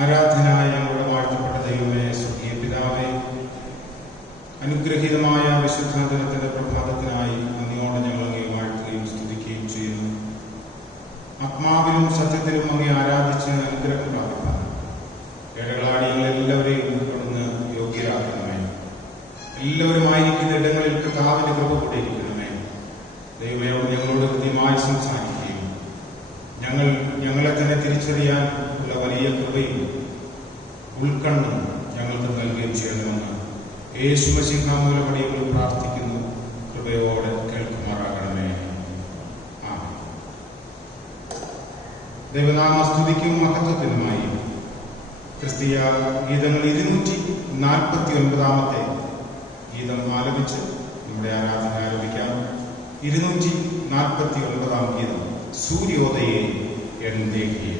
ആരാധനായ ഞങ്ങളുടെ വാഴ്ത്തപ്പെട്ട ദൈവമേ, സ്വർഗീയ പിതാവേ, അനുഗ്രഹീതമായ വിശുദ്ധ ദിനത്തിന്റെ പ്രഭാതത്തിനായി നന്ദിയോടെ ഞങ്ങൾ അങ്ങേ വാഴ്ത്തുകയും സ്തുതിക്കുകയും ചെയ്യുന്നു. ആത്മാവിലും സത്യത്തിലും അങ്ങേ ആരാധിച്ച് അനുഗ്രഹം പ്രാപിപ്പാൻ ഇടകളാടികൾ എല്ലാവരെയും ഉൾപ്പെടുന്ന യോഗ്യരാക്കണമേ. എല്ലാവരുമായിരിക്കുന്ന ഇടങ്ങളിൽ കർത്താവിന്റെ കൃപ കൂടിയിരിക്കണമേ. ദൈവമേ, ഞങ്ങളോട് കൃത്യമായി സംസാരിക്കുകയും ഞങ്ങളെ തന്നെ തിരിച്ചറിയാൻ ഉള്ള വലിയ കൃപയും ഉൾക്കണ്ണും ഞങ്ങൾക്ക് നൽകുകയും ചെയ്യണമെന്ന് യേശു മശീഹ മൂലമടിയങ്ങൾ പ്രാർത്ഥിക്കുന്നു. കൃപയോടെ കേൾക്കുമാറാകണമേ. ദൈവനാമ സ്തുതിക്കും മഹത്വത്തിനുമായി ക്രിസ്തീയ ഗീതങ്ങൾ 249 ഗീതം ആലപിച്ച് നമ്മുടെ ആരാധന ആരംഭിക്കാം. 249 ഗീതം, സൂര്യോദയേ എൻ ദേഹിയേ.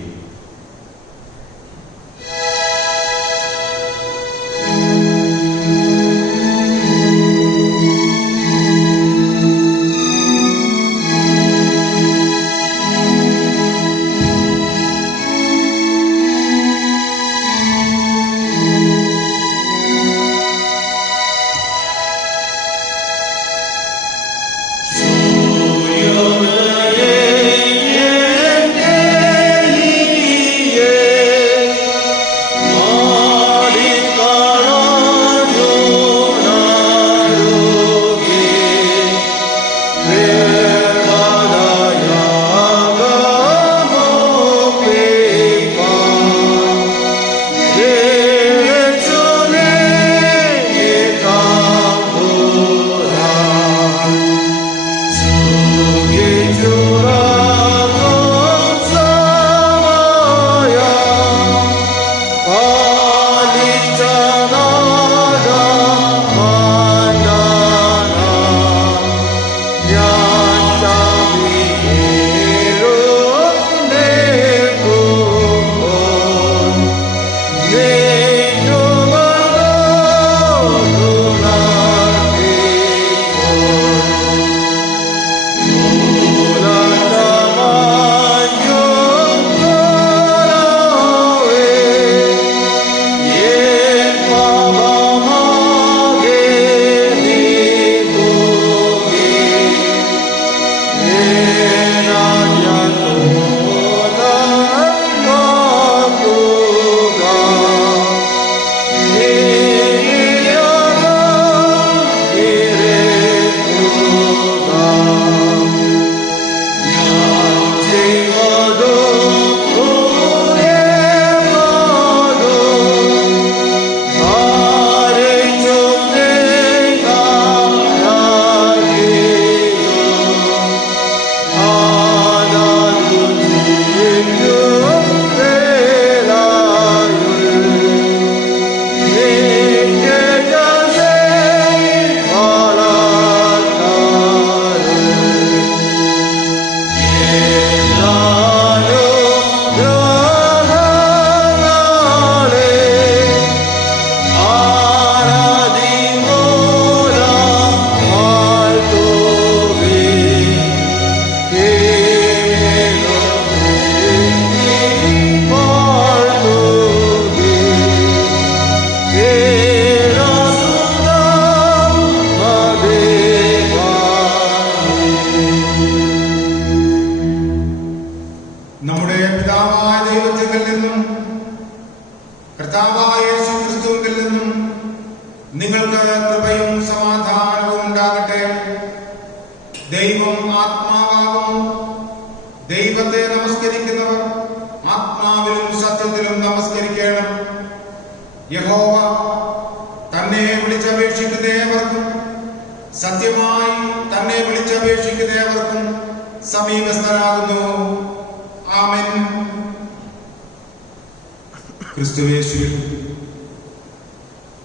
ക്രിസ്തുയേശുവിൽ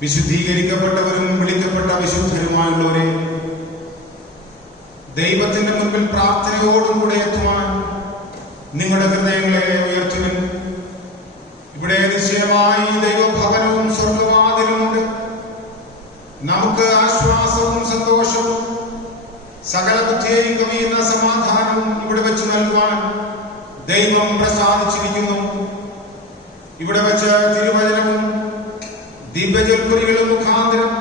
വിശുദ്ധീകരിക്കപ്പെട്ടവരും വിളിക്കപ്പെട്ട വിശുദ്ധരുമായുള്ളവരെ, ദൈവത്തിന്റെ മുൻപിൽ പ്രാർത്ഥനയോടുകൂടെ എത്തുവാൻ നിങ്ങളുടെ ഹൃദയങ്ങളെ ഉയർത്തുവിൻ. ഇവിടെ നിശ്ചയമായി ദൈവഭവനവും സ്വർഗവാതിലുമുണ്ട്. നമുക്ക് ആശ്വാസവും സന്തോഷവും സകല ബുദ്ധിയെയും കവിയുന്ന സമാധാനവും ഇവിടെ വെച്ച് നൽകുവാൻ ദൈവം പ്രസാദിച്ചിരിക്കുന്നു. ഇവിടെ വെച്ച് തിരുവചനവും ദിവ്യജൽപ്പുരികളും മുഖാന്തരം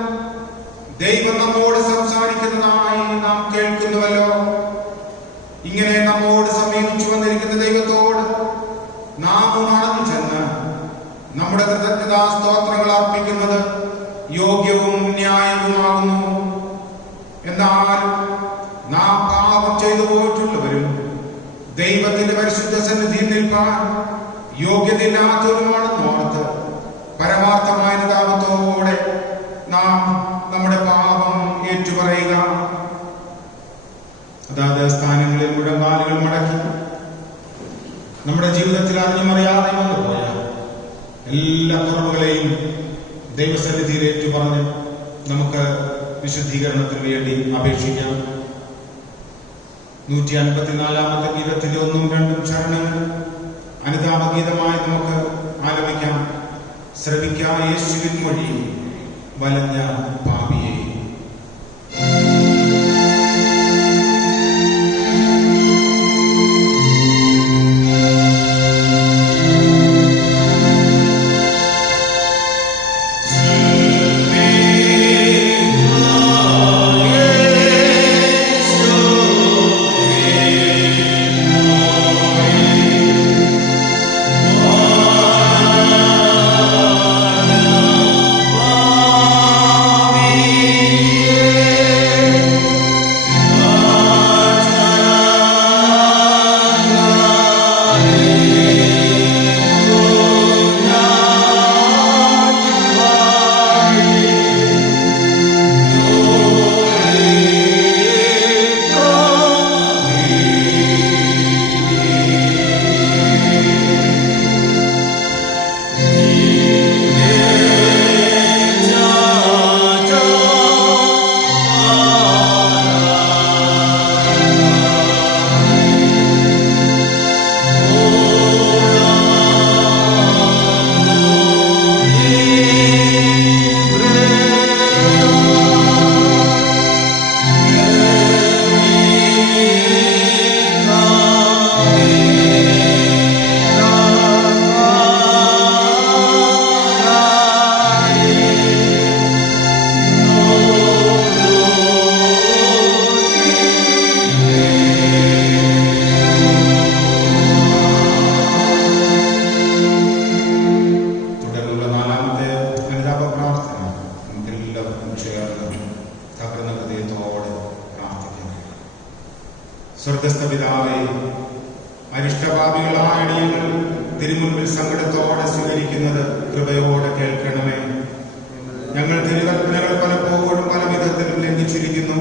ദൈവം നമ്മോട് സംസാരിക്കുന്നതായി നാം കേൾക്കുന്നുവല്ലോ. ഇങ്ങനെ നമ്മോട് സമീപിച്ചു വന്നിരിക്കുന്ന ദൈവത്തോട് നാം മടങ്ങി ചെന്ന് നമ്മുടെ കൃതജ്ഞതാ സ്തോത്രങ്ങൾ അർപ്പിക്കുന്നത് യോഗ്യവും ന്യായവുമാകുന്നു. എന്നാൽ നാം പാപം ചെയ്തു പോയിട്ടുള്ളവരും ദൈവത്തിന്റെ പരിശുദ്ധ സന്നിധിയിൽ നിൽക്കാൻ യോഗ്യതയില്ലാത്തവരുമാണെന്ന് ഓർത്ത് പരമാർത്ഥമായ അനുതാപത്തോടെ നാം നമ്മുടെ പാപം ഏറ്റുപറയുക. അതാത് സ്ഥാനങ്ങളിൽ മുഴങ്കാലുകൾ മടക്കി നമ്മുടെ ജീവിതത്തിൽ അറിഞ്ഞുമറിയാതെ വന്നുപോയ എല്ലാ കുറവുകളെയും ദൈവസന്നിധിയിൽ ഏറ്റുപറഞ്ഞ് നമുക്ക് വിശുദ്ധീകരണത്തിന് വേണ്ടി അപേക്ഷിക്കാം. 154-ാമത്തെ ഗീതത്തിലെ 1-2 ചരണങ്ങൾ അനുതാപഗീതമായി നമുക്ക് ആലപിക്കാം. ശ്രവിക്കാം യേശുവിൻ മൊഴി വലഞ്ഞ പാപിയെ. സ്വർഗസ്ഥ പിതാവേ, അരിഷ്ടപാപികളായ അടിയങ്ങൾ തിരുമുൻപിൽ സങ്കടത്തോടെ സ്വീകരിക്കുന്നത് കൃപയോടെ കേൾക്കണമേ. ഞങ്ങൾ തിരുകൽപ്പനകൾ പലപ്പോഴും പല വിധത്തിലും ലംഘിച്ചിരിക്കുന്നു.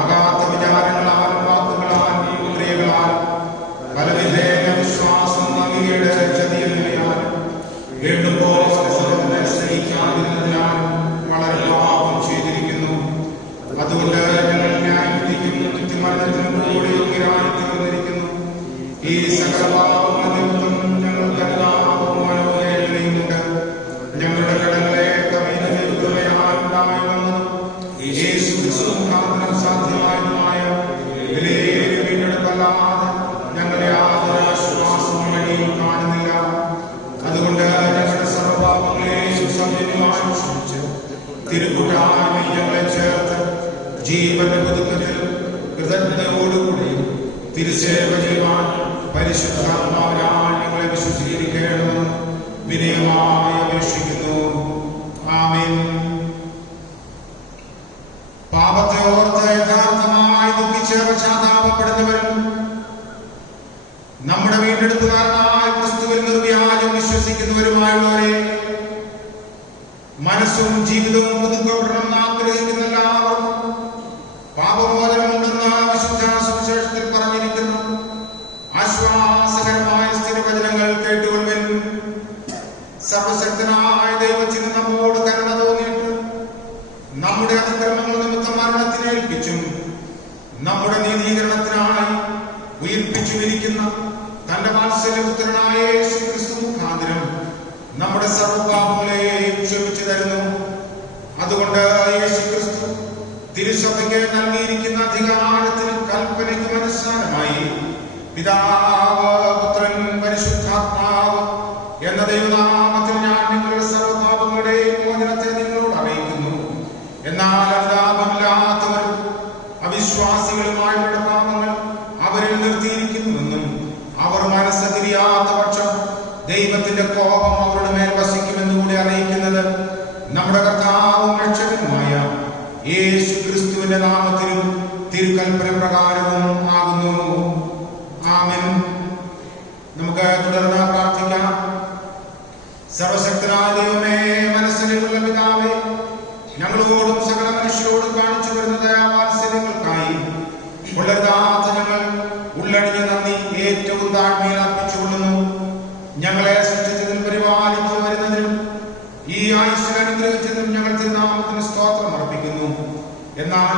ആകാത്ത വിചാരങ്ങളാലും വാക്കുകളാലും ക്രിയകളാലും പലവിധേയ വിശ്വാസം നന്ദിയുടെ ചതിയലിനാൽ വേണ്ടുമ്പോൾ സ്നേഹിക്കാതിരുന്നതിനാൽ വളരെ പാപം ചെയ്തിരിക്കുന്നു. അതുകൊണ്ട് ഞങ്ങൾ ന്യായവിധിക്കും മരണത്തിനും കൂടി യോഗ്യരായിത്തീർന്നിരിക്കുന്നു. ഈ സകല പാപങ്ങളും ഞങ്ങൾക്കെല്ലാം മനോഹരയുണ്ട്. ഞങ്ങളുടെ കടങ്ങളെ കവിയുകയായി വന്നതും യേശു ക്രിസ്തു മുഖാന്തരം സാധ്യമായതുമായ വിലയേറിയ വീണ്ടെടുപ്പല്ലാതെ ഞങ്ങളെ ആശ്വാസം വഴിയും കാണുന്നില്ല. അതുകൊണ്ട് ഞങ്ങളുടെ സർവ്വപാപങ്ങളെയും സൗജന്യമായി ക്ഷമിച്ച് തിരുക്കൂട്ടായ്മയിൽ ഞങ്ങളെ ചേർത്ത് ജീവന്റെ പുതുക്കത്തിൽ കൃതജ്ഞതയോടുകൂടി തിരുസേവ ചെയ്യുവാൻ പരിശുദ്ധാത്മാവിനാൽ ഞങ്ങളെ വിശുദ്ധീകരിക്കണമെന്ന് വിനയമായി അപേക്ഷിക്കുന്നു. ആമേൻ. പാപത്തെ ഓർത്ത് യഥാർത്ഥമായി ദുഃഖിച്ച് പശ്ചാത്താപപ്പെടുന്നവരും നമ്മുടെ വീണ്ടെടുപ്പുകാരനായ ക്രിസ്തുവിൽ നിർവ്യാജം വിശ്വസിക്കുന്നവരുമായുള്ളവരെ, മനസ്സും ജീവിതവും പുതുക്കപ്പെടണമെന്ന് ആഗ്രഹിക്കുന്ന എല്ലാവർക്കും പാപമോചനമുണ്ടെന്ന് വിശുദ്ധ സുവിശേഷത്തിൽ പറഞ്ഞിരിക്കുന്നു. ആശ്വാസകരമായ സ്ഥിരവചനങ്ങൾ കേട്ടുകൊള്ളുവിൻ. സർവശക്തനായ ദൈവത്തിന് നമ്മോട് കരുണ തോന്നിയിട്ട് നമ്മുടെ അതിക്രമങ്ങൾ നിമിത്തം മരണത്തിന് ഏൽപ്പിച്ചും നമ്മുടെ നീതീകരണത്തിനായി ഉയിർപ്പിച്ചുമിരിക്കുന്ന തന്റെ വാത്സല്യപുത്രനായ യേശു ക്രിസ്തു മുഖാന്തരം നമ്മുടെ സർവ്വപാപങ്ങളെയും ക്ഷമിച്ചു തരുന്നു. അതുകൊണ്ട് യേശു ക്രിസ്തു തിരുസഭയ്ക്ക് നൽകിയിരിക്കുന്ന അധികാരത്തിനും കൽപ്പനയ്ക്കും അനുസാരമായി പിതാവ്, പുത്രൻ, പരിശുദ്ധാത്മാവ് എന്ന ദൈവനാമത്തിൽ ഞാൻ നിങ്ങളുടെ സർവ്വപാപങ്ങളുടെയും മോചനത്തെ നിങ്ങളോട് അറിയിക്കുന്നു. എന്നാൽ അനുതാപമില്ലാത്തവരും അവിശ്വാസികളുമായവരുടെ പാപങ്ങൾ അവരിൽ നിർത്തിയിരിക്കുന്നുവെന്നും അവർ മനസ്സ് തിരിയാത്ത പക്ഷം ദൈവത്തിന്റെ കോപം അവരുടെ മേൽ വസിക്കുമെന്നുകൂടി അറിയിക്കുന്നത് നമ്മുടെ കർത്താവും രക്ഷകനുമായ യേശു ക്രിസ്തുവിന്റെ നാമത്തിലും തിരുക്കൽപ്പന പ്രകാരവും ആകുന്നു. ആമേൻ. നമുക്ക് തുടർന്ന് പ്രാർത്ഥിക്കാം. സർവശക്തനായ ദൈവമേ, മനസ്സിലുള്ള പിതാവേ, ഞങ്ങളോടും സകല മനുഷ്യരോടും കാണിച്ചു വരുന്ന ദയാവാത്സല്യങ്ങൾക്കായി ഉള്ളതാത്ത ഞങ്ങൾ ഉള്ളടിഞ്ഞ നന്ദി ഏറ്റവും താഴ്മയിൽ അർപ്പിച്ചുകൊള്ളുന്നു. ഞങ്ങളെ സൃഷ്ടിച്ചതിൽ പരിപാലിച്ചു വരുന്നതിനും ഈ ആയുസ്സിൽ അനുഗ്രഹിച്ചതിനും ഞങ്ങൾ തിരുനാമത്തിന് സ്തോത്രം അർപ്പിക്കുന്നു. എന്നാൽ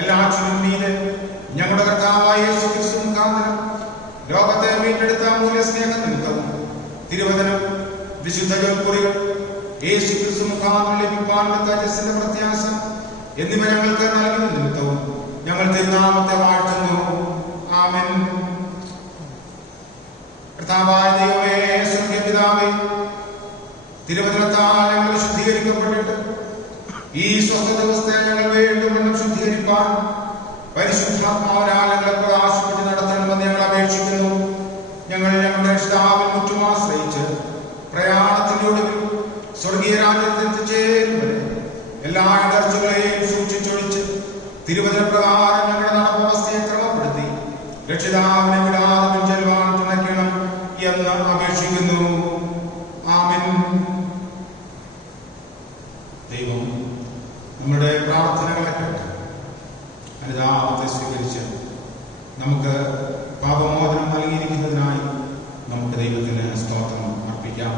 എല്ലാറ്റിനും മീതെ ഞങ്ങളുടെ കർത്താവായ യേശു ക്രിസ്തു മുഖാന്തരം ലോകത്തെ വീണ്ടെടുത്ത മൂല്യ സ്നേഹ നിമിത്തവും തിരുവചനം, വിശുദ്ധ ജോൽക്കുറികൾ, യേശു ക്രിസ്തു മുഖാന്തരം ലഭിക്കാനുള്ള തേജസ്സിന്റെ പ്രത്യാശ എന്നിവ ഞങ്ങൾക്ക് നൽകുന്ന നിമിത്തവും ഞങ്ങൾ തിരുനാമത്തെ വാഴ്ത്തുന്നു. ആമേൻ. കർത്താവായ ദൈവമേ, സ്വർഗ്ഗീയ പിതാവേ, തിരുവചനത്താൽ ഞങ്ങൾ ശുദ്ധീകരിക്കപ്പെട്ടിട്ട് ഈ സ്വസ്ഥ ദിവസത്തെ ഞങ്ങൾ വേണ്ടുമെന്നും ശുദ്ധീകരിക്കാൻ പരിശുദ്ധാത്മാവിനാൽ ഞങ്ങളെ പ്രകാശപ്പെട്ട് നടത്തണമെന്ന് ഞങ്ങൾ അപേക്ഷിക്കുന്നു. ഞങ്ങൾ ഞങ്ങളുടെ രക്ഷിതാവിൽ മുറ്റും ആശ്രയിച്ച് പ്രയാണത്തിന്റെ ഒടുവിൽ സ്വർഗീയ രാജ്യത്തിൽ എത്തിച്ചേരും വരെ എല്ലാ ഇടർച്ചകളെയും സൂക്ഷിച്ചൊഴിച്ച് തിരുവചന പ്രകാരം ഞങ്ങളുടെ നടപ്പവസ്ഥയെ ക്രമപ്പെടുത്തി രക്ഷിതാവിനെ വിടാതെ ചെല്ലുവാൻ തുണയ്ക്കണം എന്ന് അപേക്ഷിക്കുന്നു. ആമേൻ. ദൈവം നമ്മുടെ പ്രാർത്ഥനകളെ കേട്ട് അനുതാപത്തെ സ്വീകരിച്ച് നമുക്ക് പാപമോചനം നൽകിയിരിക്കുന്നതിനായി നമുക്ക് ദൈവത്തിന് സ്തോത്രം അർപ്പിക്കാം.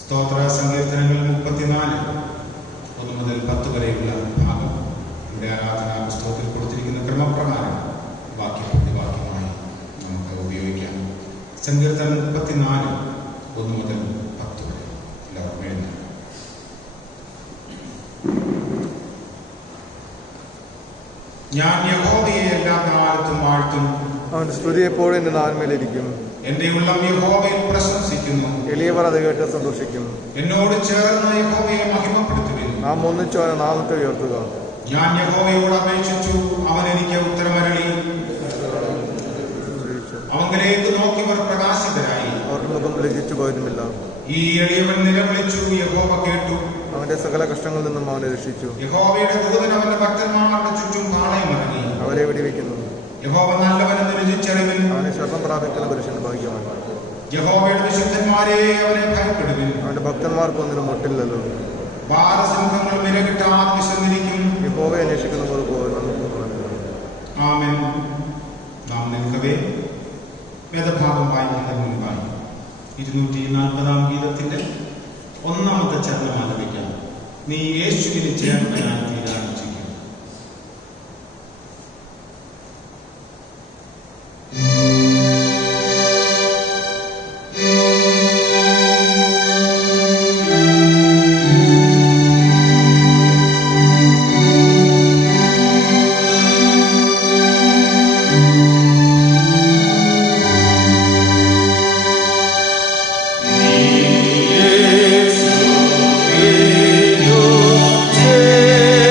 സ്തോത്ര സങ്കീർത്തനങ്ങൾ 34 1 മുതൽ 10 വരെയുള്ള ഭാഗം ഇവിടെ ആരാധനാ പുസ്തകത്തിൽ കൊടുത്തിരിക്കുന്ന ക്രമപ്രകാരം വാക്യപ്രതിവാക്യമായി നമുക്ക് ഉപയോഗിക്കാം. സങ്കീർത്തനം 34 1 മുതൽ 10 വരെ. എല്ലാവരും എഴുന്നേൽക്കാം. ഞാൻ യഹോവയെ എല്ലാ കാലത്തും വാഴ്ത്തും. അവന്റെ സ്തുതി എപ്പോഴും എന്റെ നാന്മയിലിരിക്കും. എന്റെ ഉള്ളം യഹോവയിൽ പ്രശംസിക്കുന്നു. എളിയവർ അത് കേട്ട് സന്തോഷിക്കും. എന്നോട് ചേർന്ന് യഹോവയെ മഹിമപ്പെടുത്തുവിൻ. നാം ഒന്നിച്ചു അവന്റെ നാമത്തെ ഉയർത്തുക. ഞാൻ യഹോവയോട് അപേക്ഷിച്ചു, അവൻ എനിക്ക് ഉത്തരമരുളി. അവങ്കിലേക്ക് നോക്കിയവർ പ്രകാശിതരായി, അവരുടെ മുഖം ലജ്ജിച്ചു പോയതുമില്ല. ഈ എളിയവൻ നിലവിളിച്ചു, യഹോവ കേട്ടു. അവന്റെ സകല കഷ്ടങ്ങളിൽ നിന്നും അവനെ രക്ഷിച്ചു. യഹോവയുടെ ദൂതൻ അവന്റെ ഭക്തന്മാരുടെ ചുറ്റും പാളയമടങ്ങി അവരെ വെടിവെക്കുന്നു. യഹോവ നല്ലവനെന്ന് രുചിച്ചറിവിൻ. അവനെ ശരണം പ്രാപിക്കുന്ന പുരുഷന് ഭാഗ്യമാണ്. യഹോവയുടെ വിശുദ്ധന്മാരെ അവനെ ഭയപ്പെടുവിൻ. അവന്റെ ഭക്തന്മാർക്ക് ഒന്നിനും മുട്ടില്ലല്ലോ. ബാലസിംഹങ്ങൾ വിലകിട്ടാതെ വിശന്നിരിക്കും. യഹോവയെ അന്വേഷിക്കുന്നവർ പോകുന്നു. ആമേൻ. നാം നിൽക്കവേ വേദഭാഗം വായിക്കുന്നതിന് മുൻപായി 240 ഗീതത്തിന്റെ 1-ാമത്തെ ചരണം ആലപിക്കാം. നീ യേശുവിന് ചേർന്നതിനായി തീരാനിച്ചിരിക്കും. Yeah.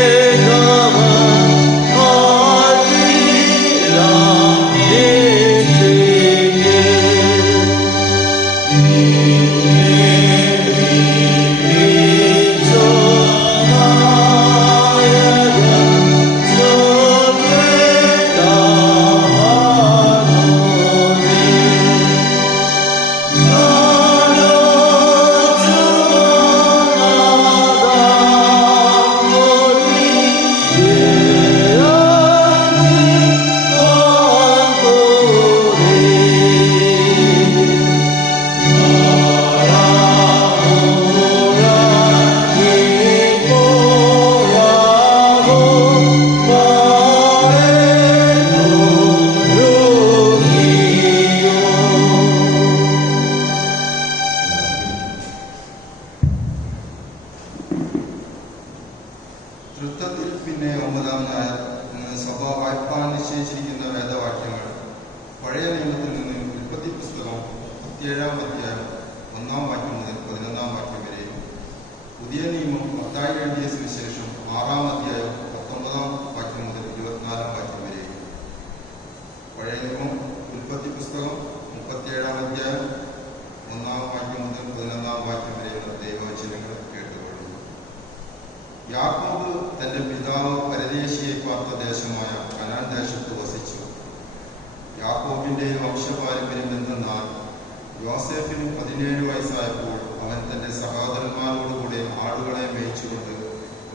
37 അധ്യായം 1 വാക്യം മുതൽ 11 വാക്യം വരെയും പുതിയ നിയമം മത്തായി എഴുതിയ സുവിശേഷം 6 അധ്യായം 19 വാക്യം മുതൽ 24 വാക്യം വരെയും പഴയ നിയമം ഉൽപ്പത്തി പുസ്തകം 37 അധ്യായം 1 വാക്യം മുതൽ 11 വാക്യം വരെയുള്ള ദൈവവചനങ്ങൾ കേട്ടുകൊള്ളുന്നു. യാക്കോബ് തന്റെ പിതാവ് പരദേശിയെ പാർത്ത ദേശമായ കനാൻ ദേശത്ത് വസിച്ചു. യാക്കോബിന്റെ വംശപാരമ്പര്യം എന്തെന്നാൽ യോസേഫിന് 17 വയസ്സായപ്പോൾ അവൻ തന്റെ സഹോദരന്മാരോടുകൂടെ ആടുകളെ മേയിച്ചുകൊണ്ട്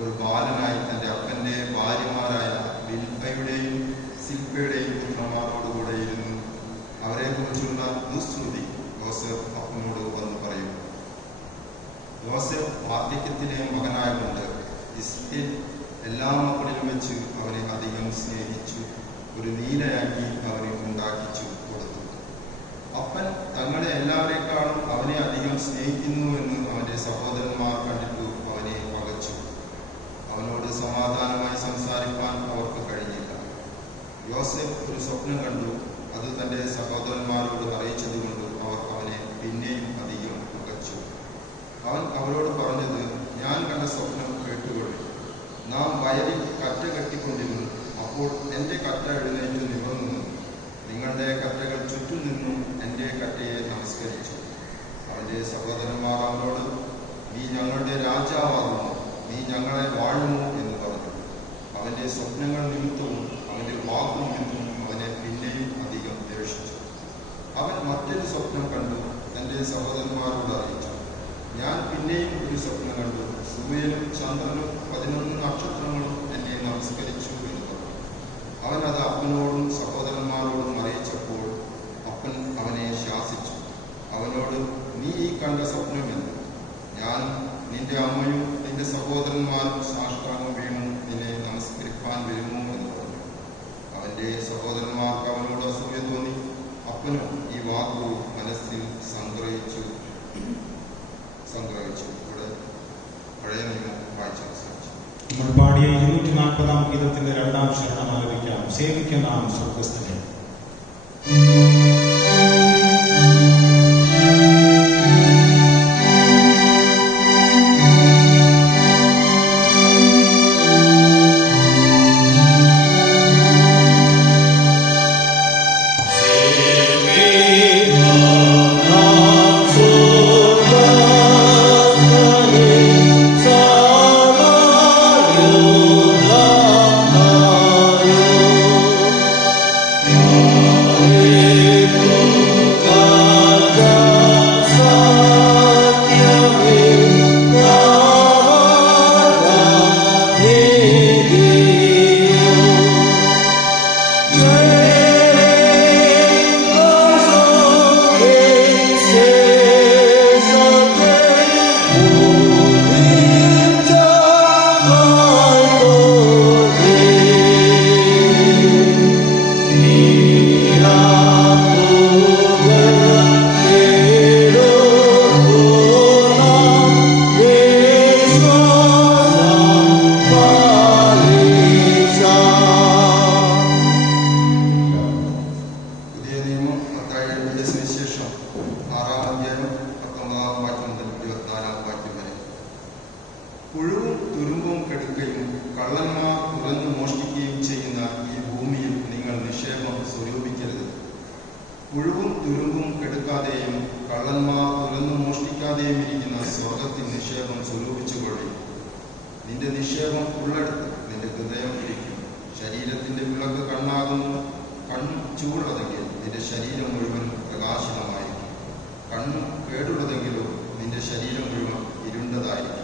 ഒരു ബാലനായി തന്റെ അപ്പന്റെ ഭാര്യമാരായ ബിൽഹയുടെയും സിൽപ്പയുടെയും പുത്രന്മാരോടുകൂടെ ഇരുന്നു. അവരെ കുറിച്ചുള്ള ദുശ്രുതി യോസേഫ് അപ്പനോട് വന്ന് പറയും. യോസേഫ് വാർദ്ധക്യത്തിലെ മകനായതുകൊണ്ട് ഇസ്രായേൽ എല്ലാ മക്കളിലും വെച്ച് അവനെ അധികം സ്നേഹിച്ചു. ഒരു നീലയാക്കി അവനെ ഉണ്ടാക്കിച്ചു കൊടുത്തു. അപ്പൻ തങ്ങളെ എല്ലാവരെക്കാളും അവനെ അധികം സ്നേഹിക്കുന്നുവെന്ന് അവന്റെ സഹോദരന്മാർ കണ്ടിട്ടു അവനെ പകച്ചു. അവനോട് സമാധാനമായി സംസാരിക്കാൻ അവർക്ക് കഴിഞ്ഞില്ല. യോസേഫ് ഒരു സ്വപ്നം കണ്ടു. അത് തന്റെ സഹോദരന്മാരോട് അറിയിച്ചതുകൊണ്ട് അവർ അവനെ പിന്നെയും അധികം പകച്ചു. അവൻ അവരോട് പറഞ്ഞത്, ഞാൻ കണ്ട സ്വപ്നം കേട്ടുകൊള്ളു. നാം വയലിൽ കറ്റ കെട്ടിക്കൊണ്ടിരുന്നു. അപ്പോൾ എന്റെ കറ്റ എഴുന്നേറ്റ് നിവർന്നു. നിങ്ങളുടെ കറ്റകൾ ചുറ്റും നിന്നും എന്റെ കറ്റയെ നമസ്കരിച്ചു. അവന്റെ സഹോദരന്മാർ അവനോട്, നീ ഞങ്ങളുടെ രാജാവാകുന്നു, നീ ഞങ്ങളെ വാഴുമോ എന്ന് പറഞ്ഞു. അവന്റെ സ്വപ്നങ്ങൾ നിമിത്തവും അവന്റെ വാക്കു നിമിത്തവും അവനെ പിന്നെയും അധികം ദ്വേഷിച്ചു. അവൻ മറ്റൊരു സ്വപ്നം കണ്ടു തന്റെ സഹോദരന്മാരോട് അറിയിച്ചു. ഞാൻ പിന്നെയും ഒരു സ്വപ്നം കണ്ടു. സൂര്യനും ചന്ദ്രനും 11 നക്ഷത്രങ്ങളും എന്നെ നമസ്കരിച്ചു എന്ന് പറഞ്ഞു. അവൻ അത് അപ്പനോടും സഹോദരന്മാരോടും അറിയിച്ചപ്പോൾ അപ്പൻ അവനെ ശാസിച്ചു. അവനോട്, നീ ഈ കണ്ട സ്വപ്നമെന്ന്? ഞാനും നിന്റെ അമ്മയും നിന്റെ സഹോദരന്മാരും സാഷ്ടാംഗം വീണു നിന്നെ നമസ്കരിക്കാൻ വരുമോ എന്ന് പറഞ്ഞു. അവന്റെ സഹോദരന്മാർക്ക് അവനോട് അസൂയ തോന്നി. അപ്പനും ഈ വാക്കു മനസ്സിൽ സംഗ്രഹിച്ചു. ഇവിടെ പഴയ നിയമം വായിച്ചു അവസാനിച്ചു. നമ്മൾ പാടിയ 240 ഗീതത്തിന്റെ 2ാം ശരണം ആലപിക്കാം. സേവിക്കുന്ന നാം സ്വർഗ്ഗസ്ഥനെ. പുഴുവും തുരുമ്പും കെടുക്കുകയും കള്ളന്മാർ തുറന്നു മോഷ്ടിക്കുകയും ചെയ്യുന്ന ഈ ഭൂമിയിൽ നിങ്ങൾ നിക്ഷേപം സ്വരൂപിക്കരുത്. പുഴുവും തുരുമ്പും കെടുക്കാതെയും കള്ളന്മാർ തുറന്നു മോഷ്ടിക്കാതെയും ഇരിക്കുന്ന സ്വർഗത്തിൽ നിക്ഷേപം സ്വരൂപിച്ചുകൊള്ളി. നിന്റെ നിക്ഷേപം ഉള്ളെടുത്ത് നിന്റെ ഹൃദയം ഇരിക്കും. ശരീരത്തിന്റെ വിളക്ക് കണ്ണാകുന്നു. കണ്ണ് ചൂടുള്ളതെങ്കിൽ നിന്റെ ശരീരം മുഴുവൻ പ്രകാശിതമായിരിക്കും. കണ്ണ് കേടുള്ളതെങ്കിലോ നിന്റെ ശരീരം മുഴുവൻ ഇരുണ്ടതായിരിക്കും.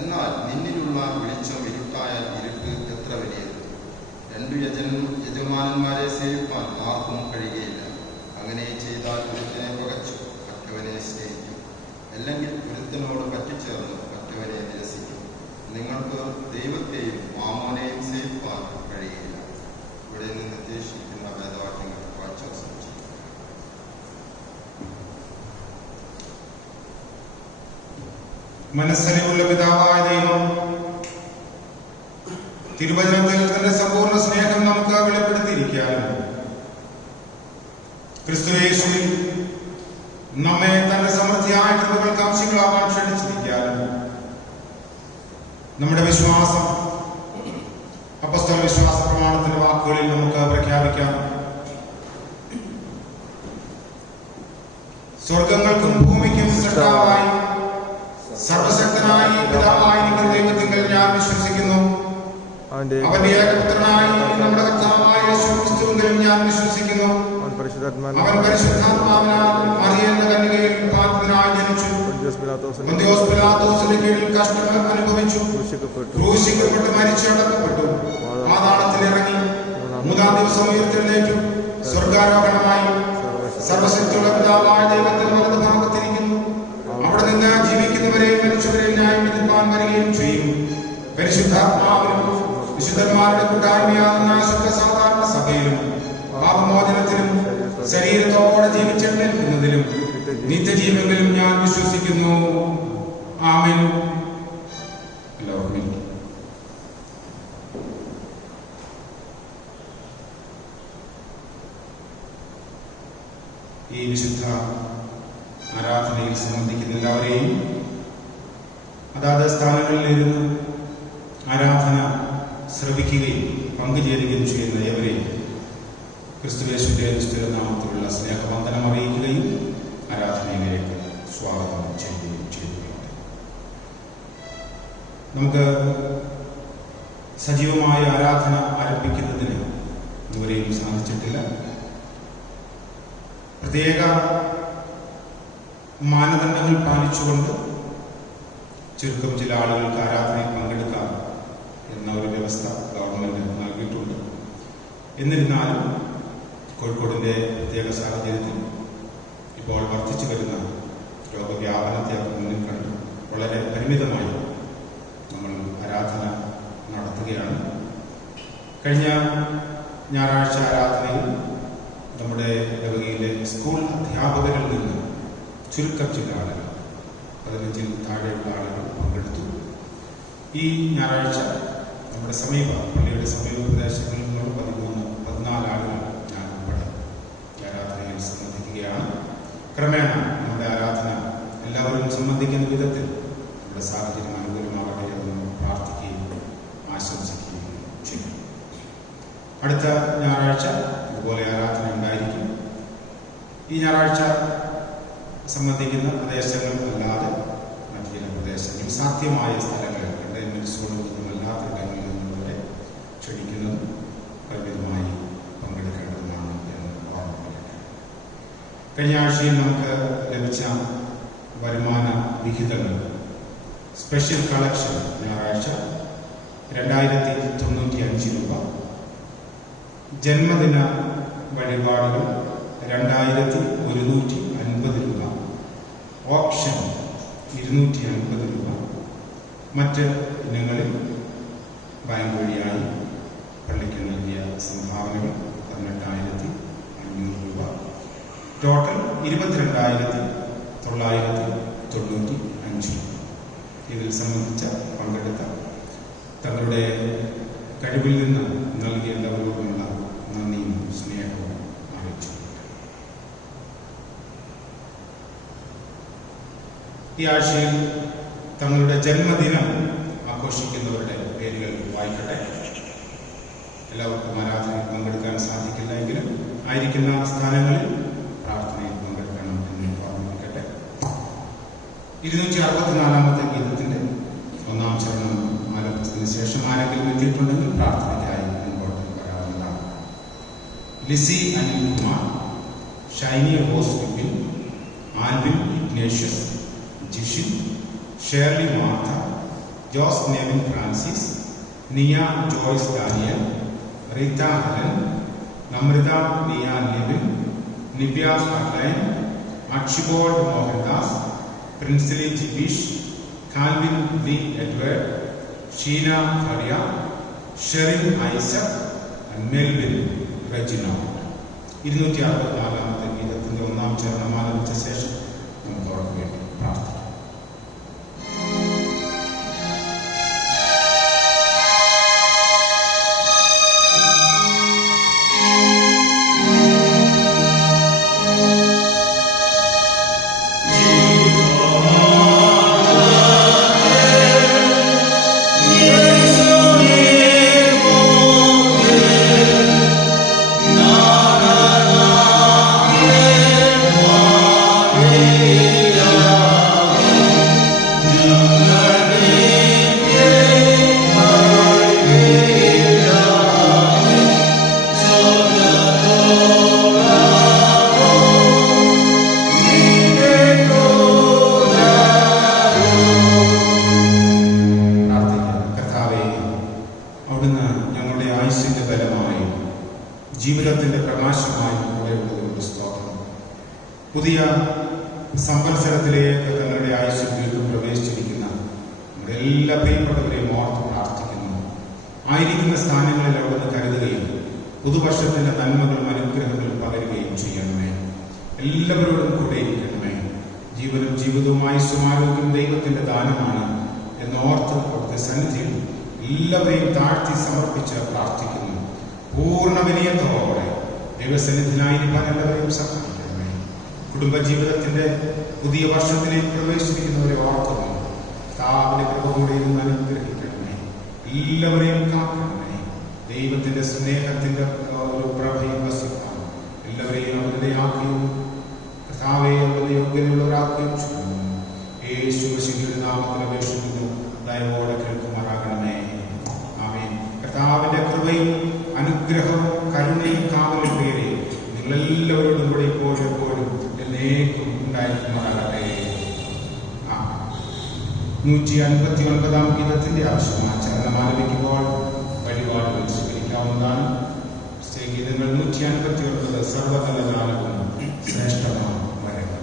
എന്നാൽ നിന്നിലുള്ള വെളിച്ചം ഇരുട്ടായാൽ ഇരുട്ട് എത്ര വലിയത്. 2 യജമാനന്മാരെ സേവിപ്പാൻ ആർക്കും കഴിയുകയില്ല. അങ്ങനെ ചെയ്താൽ ഒരുത്തനെ പകച്ചു മറ്റവനെ സ്നേഹിക്കും, അല്ലെങ്കിൽ ഒരുത്തനോട് പറ്റിച്ചേർന്ന് മറ്റവനെ നിരസിക്കും. നിങ്ങൾക്ക് ദൈവത്തെയും മാമോനെയും സേവിപ്പാൻ കഴിയില്ല. ഇവിടെ നിന്ന് നിർദ്ദേശിക്കുന്ന വേദവാക്യങ്ങൾ വായിച്ചു അവസാനിച്ചു. മനസ്സലിവുള്ള പിതാവായ ദൈവം തിരുവചനത്തിൽ തന്റെ സമ്പൂർണ്ണ സ്നേഹം നമുക്ക് വെളിപ്പെടുത്തിയിരിക്കാനും ക്രിസ്തുയേശുവിൽ നമ്മെ തന്റെ സമൃദ്ധിയായ കൃപകൾക്ക് അംശങ്ങളാവാൻ ക്ഷണിച്ചിരിക്കാനും നമ്മുടെ വിശ്വാസം അപ്പസ്തല വിശ്വാസ പ്രമാണത്തിന്റെ വാക്കുകളിൽ നമുക്ക് പ്രഖ്യാപിക്കാം. സ്വർഗങ്ങൾക്കും ഭൂമിക്കും സൃഷ്ടാവായി സർവശക്തനായി പിതാവായിരിക്കുന്ന ദൈവത്തിങ്കൽ ഞാൻ വിശ്വസിക്കുന്നു. അവന്റെ ഏകപുത്രനായി നമ്മുടെ കർത്താവായ യേശുക്രിസ്തുവിലും ഞാൻ വിശ്വസിക്കുന്നു. അവൻ പരിശുദ്ധാത്മാവിനാൽ മറിയയുടെ കന്യകയിൽ പാത്രനായി ജനിച്ചു. പൊന്തിയോസ് പിലാത്തോസിന്റെ കീഴിൽ കഷ്ടങ്ങൾ അനുഭവിച്ചു. ക്രൂശിക്കപ്പെട്ട് മരിച്ചടക്കപ്പെട്ടു. പാതാളത്തിൽ ഇറങ്ങി മൂന്നാം ദിവസം ഉയർത്തെഴുന്നേറ്റു. സ്വർഗാരോഹണമായി സർവശക്തിയുള്ള പിതാവായ ദൈവത്തിന്റെ വലതുഭാഗത്തിരിക്കുന്നു. അവിടെ നിന്ന് ജീവിക്കുന്നവരെയും മരിച്ചവരെയും ന്യായം വിധിപ്പാൻ വരികയും ചെയ്യും. പരിശുദ്ധാത്മാവിലും വിശുദ്ധന്മാരുടെ കൂട്ടായ്മയാകുന്ന സാധാരണ സഭയിലും പാപമോചനത്തിലും ശരീരത്തോടെ ജീവിച്ചെഴുന്നേൽക്കുന്നതിലും നിത്യജീവനിലും ഞാൻ വിശ്വസിക്കുന്നു. ആമേൻ. എല്ലാവർക്കും ഈ വിശുദ്ധ ആരാധനയിൽ സംബന്ധിക്കുന്ന എല്ലാവരെയും അതാത് സ്ഥാനങ്ങളിലിരുന്ന് ആരാധന ശ്രവിക്കുകയും പങ്കുചേരുകയും ചെയ്യുന്ന ഏവരെയും ക്രിസ്തുയേശുവിന്റെ നിശ്ചിത നാമത്തിലുള്ള സ്നേഹവന്ദനം അറിയിക്കുകയും ആരാധനയിലേക്ക് സ്വാഗതം ചെയ്യുകയും ചെയ്യുകയാണ്. നമുക്ക് സജീവമായ ആരാധന ആരംഭിക്കുന്നതിന് ഇതുവരെയും സാധിച്ചിട്ടില്ല. പ്രത്യേക മാനദണ്ഡങ്ങൾ പാലിച്ചുകൊണ്ട് ചുരുക്കം ചില ആളുകൾക്ക് ആരാധനയിൽ പങ്കെടുക്കാം എന്ന ഒരു വ്യവസ്ഥ ഗവൺമെന്റ് നൽകിയിട്ടുണ്ട്. എന്നിരുന്നാലും കോഴിക്കോടിന്റെ പ്രത്യേക സാഹചര്യത്തിൽ ഇപ്പോൾ വർദ്ധിച്ചു വരുന്ന രോഗവ്യാപനത്തെ മുന്നിൽ കണ്ട് വളരെ പരിമിതമായി നമ്മൾ ആരാധന നടത്തുകയാണ്. കഴിഞ്ഞ ഞായറാഴ്ച ആരാധനയിൽ നമ്മുടെ ഇടവകയിലെ സ്കൂൾ അധ്യാപകരിൽ നിന്ന് ചുരുക്കം ചില ആളുകൾ 15-ൽ താഴെയുള്ള ആളുകൾ പങ്കെടുത്തു. ഈ ഞായറാഴ്ച നമ്മുടെ പള്ളിയുടെ സമീപ പ്രദേശങ്ങളിൽ നിന്നുള്ള 13-14 ആളുകൾ ഞാൻ ഉൾപ്പെടെ ആരാധനയിൽ സംബന്ധിക്കുകയാണ്. ക്രമേണ നമ്മുടെ ആരാധന എല്ലാവരും സംബന്ധിക്കുന്ന വിധത്തിൽ നമ്മുടെ സാഹചര്യം അനുകൂലമാകട്ടെ എന്ന് പ്രാർത്ഥിക്കുകയും ആശംസിക്കുകയും ചെയ്യും. അടുത്ത ഞായറാഴ്ച ഇതുപോലെ ആരാധന ഉണ്ടായിരിക്കും. ഈ ഞായറാഴ്ച സംബന്ധിക്കുന്ന പ്രദേശങ്ങൾ അല്ലാതെ മറ്റു ചില പ്രദേശങ്ങൾ സാധ്യമായ സ്ഥലങ്ങളിൽ കണ്ടെയ്ൻമെന്റ് സോണുകളൊന്നും അല്ലാത്ത ഇടങ്ങളിൽ നിന്നുള്ളവരെ ക്ഷണിക്കുന്നതും പരിമിതമായി പങ്കെടുക്കേണ്ടതുമാണ് എന്ന് ഓർമ്മിപ്പിക്കട്ടെ. കഴിഞ്ഞ ആഴ്ചയിൽ നമുക്ക് ലഭിച്ച വരുമാന വിഹിതങ്ങൾ സ്പെഷ്യൽ കളക്ഷൻ ഞായറാഴ്ച 2095 രൂപ, ജന്മദിന വഴിപാടുകൾ 2150 രൂപ, ഓപ്ഷൻ 250 രൂപ, മറ്റ് ഇനങ്ങളിൽ ബാങ്ക് വഴിയായി പള്ളിക്ക് നൽകിയ സംഭാവനകൾ 18,500 രൂപ, ടോട്ടൽ 22,995 രൂപ. ഇതിൽ സംബന്ധിച്ച പങ്കെടുത്ത തങ്ങളുടെ കഴിവിൽ നിന്ന് നൽകിയ എല്ലാവരോടുമുള്ള നന്ദിയും സ്നേഹവും അറിയിച്ചു. ഈ ആഴ്ചയിൽ തങ്ങളുടെ ജന്മദിനം ആഘോഷിക്കുന്നവരുടെ പേരുകൾ വായിക്കട്ടെ. എല്ലാവർക്കും ആരാധനയിൽ പങ്കെടുക്കാൻ സാധിക്കില്ല എങ്കിലും ആയിരിക്കുന്ന സ്ഥാനങ്ങളിൽ പ്രാർത്ഥനയിൽ പങ്കെടുക്കണം എന്ന് ഓർമ്മിപ്പിക്കട്ടെ. 264-ാമത്തെ ഗീതത്തിന്റെ 1-ാം ചരണം ആലപിച്ചതിന് ശേഷം ആരെങ്കിലും എത്തിയിട്ടുണ്ടെങ്കിൽ പ്രാർത്ഥനയ്ക്കായി മുൻപോട്ട് വരാവുന്നതാണ്. Lissy Anilkumar, Shiny Rose Vipin, Alvin Ignatius, Jishin, Shirley Martha, Jose Nevin Francis, Niya Joyce Daniel, Rita Helen, Namrata Niya Libin, Nibya Arlene, Archibald Mohandas, Princily Jibeesh, Calvin D Edward, Sheena Fariya, Sherin Isaac, Melvin Regina. 264-ാമത്തെ ഗീതത്തിന്റെ 1-ാം ചരണം ആലപിച്ച ശേഷം നമുക്ക് അവർക്ക് വേണ്ടി പ്രാർത്ഥിക്കാം. പുതിയ സംവത്സരത്തിലേക്ക് തങ്ങളുടെ ആയുസ്സിൽ വീണ്ടും പ്രവേശിച്ചിരിക്കുന്ന നമ്മുടെ എല്ലാ പ്രിയപ്പെട്ടവരെയും ഓർത്ത് പ്രാർത്ഥിക്കുന്നു. ആയിരിക്കുന്ന സ്ഥാനങ്ങളിൽ അവിടുന്ന് കരുതുകയും പുതുവർഷത്തിന്റെ നന്മകളും അനുഗ്രഹങ്ങളും പകരുകയും ചെയ്യണമേ. എല്ലാവരോടും കൂടെ ഇരിക്കണമേ. ജീവനും ജീവിതവും ആയുസ്സും ആരോഗ്യം ദൈവത്തിന്റെ ദാനമാണ് എന്ന് ഓർത്ത് അവിടുത്തെ സന്നിധിയിൽ എല്ലാവരെയും താഴ്ത്തി സമർപ്പിച്ച് പ്രാർത്ഥിക്കുന്നു. പൂർണ്ണ വിനയത്തോടെ ദൈവസന്നിധിയിലായിരിക്കാൻ എല്ലാവരെയും സഹായിക്കണമേ. കുടുംബജീവിതത്തിന്റെ പുതിയ വർഷത്തിലേക്ക് പ്രവേശിക്കുന്നവരെ ഓർക്കുന്നു. താവിന്റെ കൃപകൂടെ ഇന്ന് അനുഗ്രഹിക്കണമേ. എല്ലാവരെയും കാക്കണമേ. ദൈവത്തിന്റെ സ്നേഹത്തിന്റെ ഒരു പ്രഭയും വസിക്കാം. എല്ലാവരെയും അവരുടെ ആക്കുകയും കർത്താവെ അവരുടെ യോഗ്യതയുള്ളവരാക്കുകയും ചെയ്യുന്നു. യേശു മശിയുടെ നാമത്തിൽ അപേക്ഷിക്കുന്നു. ദയവോടെ കേൾക്കുമാറാകണമേ. ആമേൻ. കർത്താവിന്റെ കൃപയും അനുഗ്രഹവും കരുണയും കാവലും പേരെ നിങ്ങളെല്ലാവരോടും കൂടെ ഇപ്പോഴും എപ്പോഴും എന്നേക്കും ഉണ്ടായിരിക്കുമാറാകട്ടെ. 159 ഗീതത്തിന്റെ ആവശ്യമായ ചരണം ആലപിക്കുമ്പോൾ വഴിപാടുകൾ സ്വീകരിക്കാവുന്നതാണ്. ഗീതങ്ങൾ 159 സർവതലജാലവും ശ്രേഷ്ഠമാണ് വരങ്ങൾ.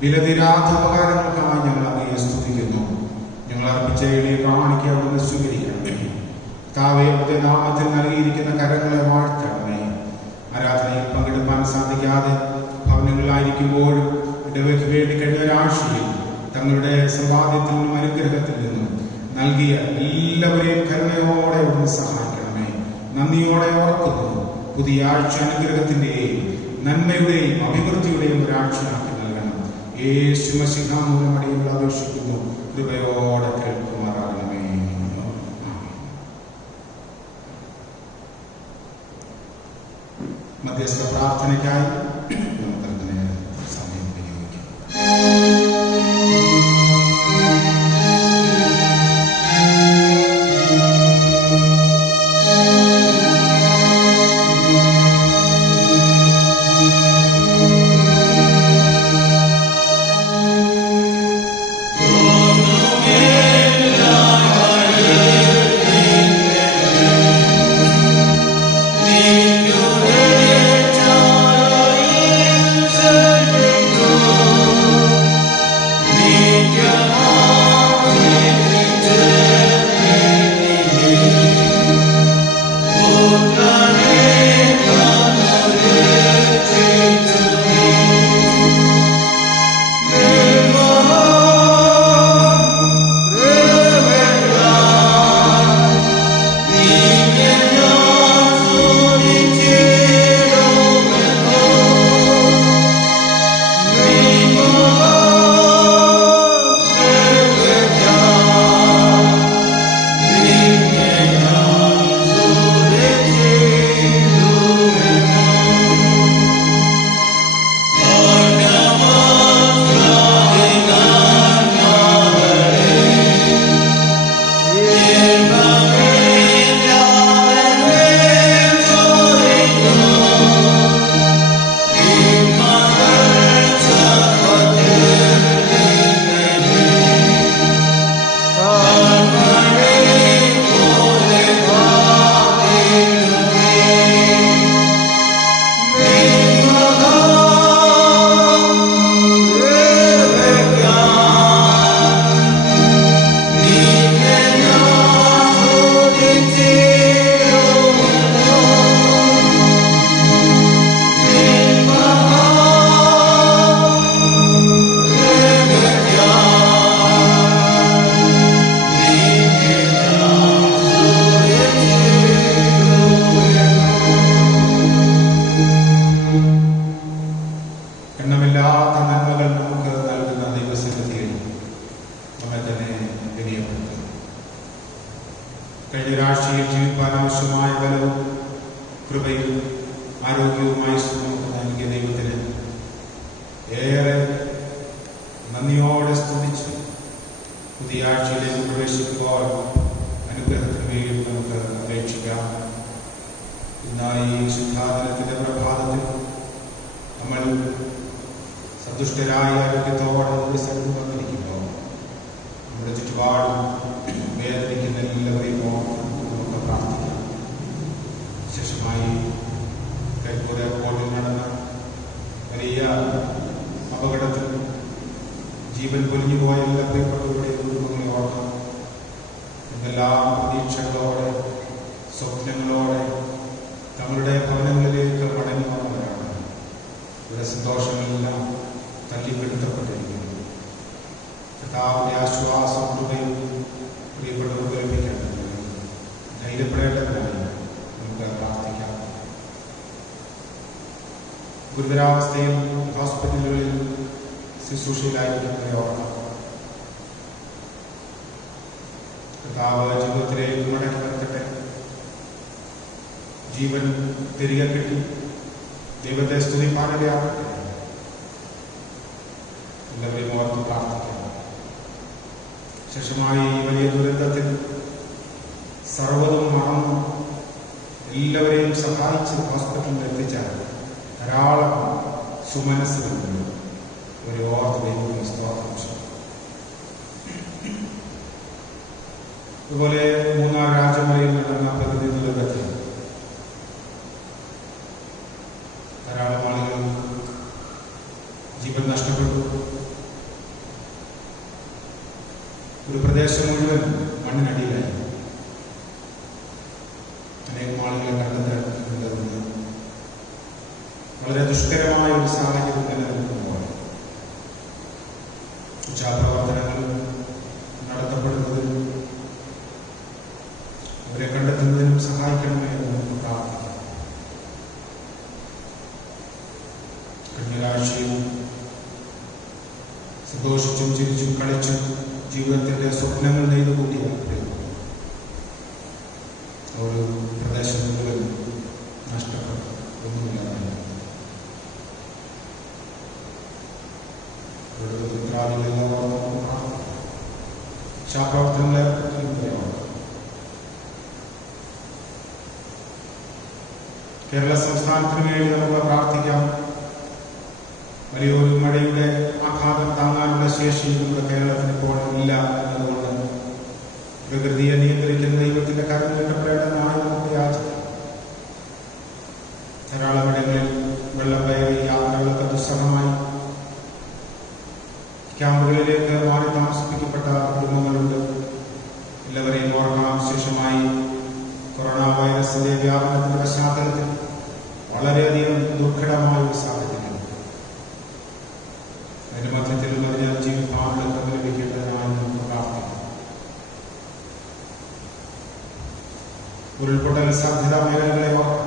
വിലതിരാധോപകാരങ്ങൾക്കായി ഞങ്ങൾ അങ്ങയെ സ്തുതിക്കുന്നു. ഞങ്ങൾ അർപ്പിച്ച എളിയ കാണിക്ക അവിടുന്ന് സ്വീകരിക്കണമേ. കർത്താവേ, നാമത്തിൽ നൽകിയിരിക്കുന്ന കരങ്ങളെ വാഴ്ത്തണമേ. ആരാധനയിൽ പങ്കെടുക്കാൻ സാധിക്കാതെ ഭവനങ്ങളിലായിരിക്കുമ്പോഴും ഇടവയ്ക്ക് വേണ്ടി കഴിഞ്ഞ ഒരാഴ്ചയിൽ തങ്ങളുടെ സമ്പാദ്യത്തിൽ നിന്നും അനുഗ്രഹത്തിൽ നിന്നും നൽകിയ എല്ലാവരെയും കരുണയോടെ അവിടുന്ന് സഹായിക്കണമേ. നന്ദിയോടെ ഓർക്കുന്നു. പുതിയ ആഴ്ച അനുഗ്രഹത്തിന്റെയും നന്മയുടെയും അഭിവൃദ്ധിയുടെയും ഒരാഴ്ചയാക്കി നൽകണം. യേശു മശിഹ മൂലം അടിയങ്ങൾ അപേക്ഷിക്കുന്നു. കൃപയോടെ കേൾക്കുമാറാകണമേ. മധ്യസ്ഥ പ്രാർത്ഥനയ്ക്കായി നമുക്കതിനെ സമയം വിനിയോഗിക്കാം. പുതിയാഴ്ചയിൽ ജീവിക്കാൻ ആവശ്യമായ ബലവും കൃപയും ആരോഗ്യവുമായി നൽകിയ ദൈവത്തിന് ഏറെ നന്ദിയോടെ സ്തുതിച്ച് പുതിയാഴ്ചയിലേക്ക് പ്രവേശിക്കുമ്പോൾ അനുഗ്രഹത്തിന് വേണ്ടി നമുക്ക് അപേക്ഷിക്കാം. ഇന്നായി ഈ ശുദ്ധാദിനത്തിന്റെ പ്രഭാതത്തിൽ നമ്മൾ സന്തുഷ്ടരായ ആരോഗ്യത്തോടെ ഒരു സ്ഥലത്ത് വന്നിരിക്കുമ്പോൾ നമ്മുടെ ചുറ്റുപാടും വേദനിക്കുന്ന എല്ലാവരെയും നമുക്ക് പ്രാർത്ഥിക്കാം. വിശേഷമായി കരിപ്പൂർ എയർപോർട്ടിൽ നടന്ന വലിയ അപകടത്തിൽ ജീവൻ പൊലിഞ്ഞുപോയ എല്ലാ പ്രിയപ്പെട്ടവരുടെ കുടുംബങ്ങളെ ഓർക്കാം. എന്തെല്ലാം പ്രതീക്ഷകളോടെ സ്വപ്നങ്ങളോടെ തങ്ങളുടെ ഭവനങ്ങളിലേക്ക് മടങ്ങി വന്നവരാണ്. ഇവിടെ സന്തോഷങ്ങളെല്ലാം തല്ലിക്കെടുത്തപ്പെട്ടിരിക്കുന്നു. കർത്താവിന്റെ ആശ്വാസം കൃപയും പ്രിയപ്പെട്ടവർക്ക് ലഭിക്കേണ്ടത് ധൈര്യപ്പെടേണ്ടതിനായി നമുക്ക് പ്രാർത്ഥിക്കാം. ഗുരുതരാവസ്ഥയിൽ ഹോസ്പിറ്റലുകളിൽ ശുശ്രൂഷയിലായിരിക്കുന്നവരെ ഓർക്കാം. കർത്താവ് ജീവിതത്തിലേക്ക് മടക്കി നിർത്തട്ടെ. ജീവൻ തിരികെ കിട്ടി ദൈവത്തെ സ്തുതിപ്പാനിടയാകട്ടെ. എല്ലാവരെയും ഓർത്ത് പ്രാർത്ഥിക്കാം. ശേഷമായി ഈ വലിയ ദുരന്തത്തിൽ സർവ്വതും മറന്നു എല്ലാവരെയും സഹായിച്ച് ഹോസ്പിറ്റലിൽ എത്തിച്ച ധാരാളം സുമനസ്സുകളുണ്ട്. ഒരു ഓർത്ത് ദൈവത്തിന് സ്തോത്രം. അതുപോലെ മൂന്നാർ രാജമലയിൽ നടന്ന പ്രകൃതി ദുരന്തത്തിൽ ധാരാളം ആളുകൾ ജീവൻ നഷ്ടപ്പെട്ടു. ഒരു പ്രദേശം മുഴുവൻ മണ്ണിനടിയിലായി. അനേകം ആളുകളെ കണ്ടെത്തേണ്ടതുണ്ട്. വളരെ ദുഷ്കരമായ ഒരു സാഹചര്യം നിലനിൽക്കുമ്പോൾ രക്ഷാപ്രവർത്തനങ്ങൾ നടത്തപ്പെടുന്നതിനും അവരെ കണ്ടെത്തുന്നതിനും സഹായിക്കണമേ എന്ന് നമുക്ക് പ്രാർത്ഥിക്കാം. കഴിഞ്ഞ ഒരാഴ്ചയിൽ സന്തോഷിച്ചും ചിരിച്ചും കളിച്ചും ജീവിതത്തിന്റെ സ്വപ്നങ്ങൾ നെയ്തു കൂട്ടിയ ഒരു പ്രദേശം മുഴുവൻ നഷ്ടപ്പെട്ടു. ഒന്നുമില്ലാതെ രക്ഷാപ്രവർത്തനങ്ങളെ കേരള സംസ്ഥാനത്തിന് വേണ്ടി നമുക്ക് പ്രാർത്ഥിക്കാം. വലിയൊരു മഴയുടെ ആഘാതം താങ്ങാനുള്ള ശേഷി നമ്മുടെ കേരളത്തിന് ഇപ്പോൾ ഇല്ല എന്നതുകൊണ്ട് പ്രകൃതിയെ നിയന്ത്രിക്കുന്ന ദൈവത്തിന്റെ കരം നീട്ടപ്പെടേണ്ടതായി നമുക്ക് യാചിക്കാം. ധാരാളം ഇടങ്ങളിൽ വെള്ളം കയറി യാത്രകളൊക്കെ ദുസ്സഹമായി. ക്യാമ്പുകളിലേക്ക് മാറി താമസിപ്പിക്കപ്പെട്ട കുടുംബങ്ങളുണ്ട്. എല്ലാവരെയും ഓർക്കാം. ശേഷമായി കൊറോണ വൈറസിന്റെ വ്യാപനത്തിന്റെ പശ്ചാത്തലത്തിൽ വളരെയധികം ദുർഘടമായ ഒരു സാഹചര്യം. അതിന്റെ മധ്യത്തിൽ അതിനെ ജീവിക്കാനുള്ള കൃപ ലഭിക്കേണ്ടതിനായി നമുക്ക് പ്രാർത്ഥിക്കാം. ഉരുൾപൊട്ടൽ സാധ്യതാ മേഖലകളെ ഓർക്കാം.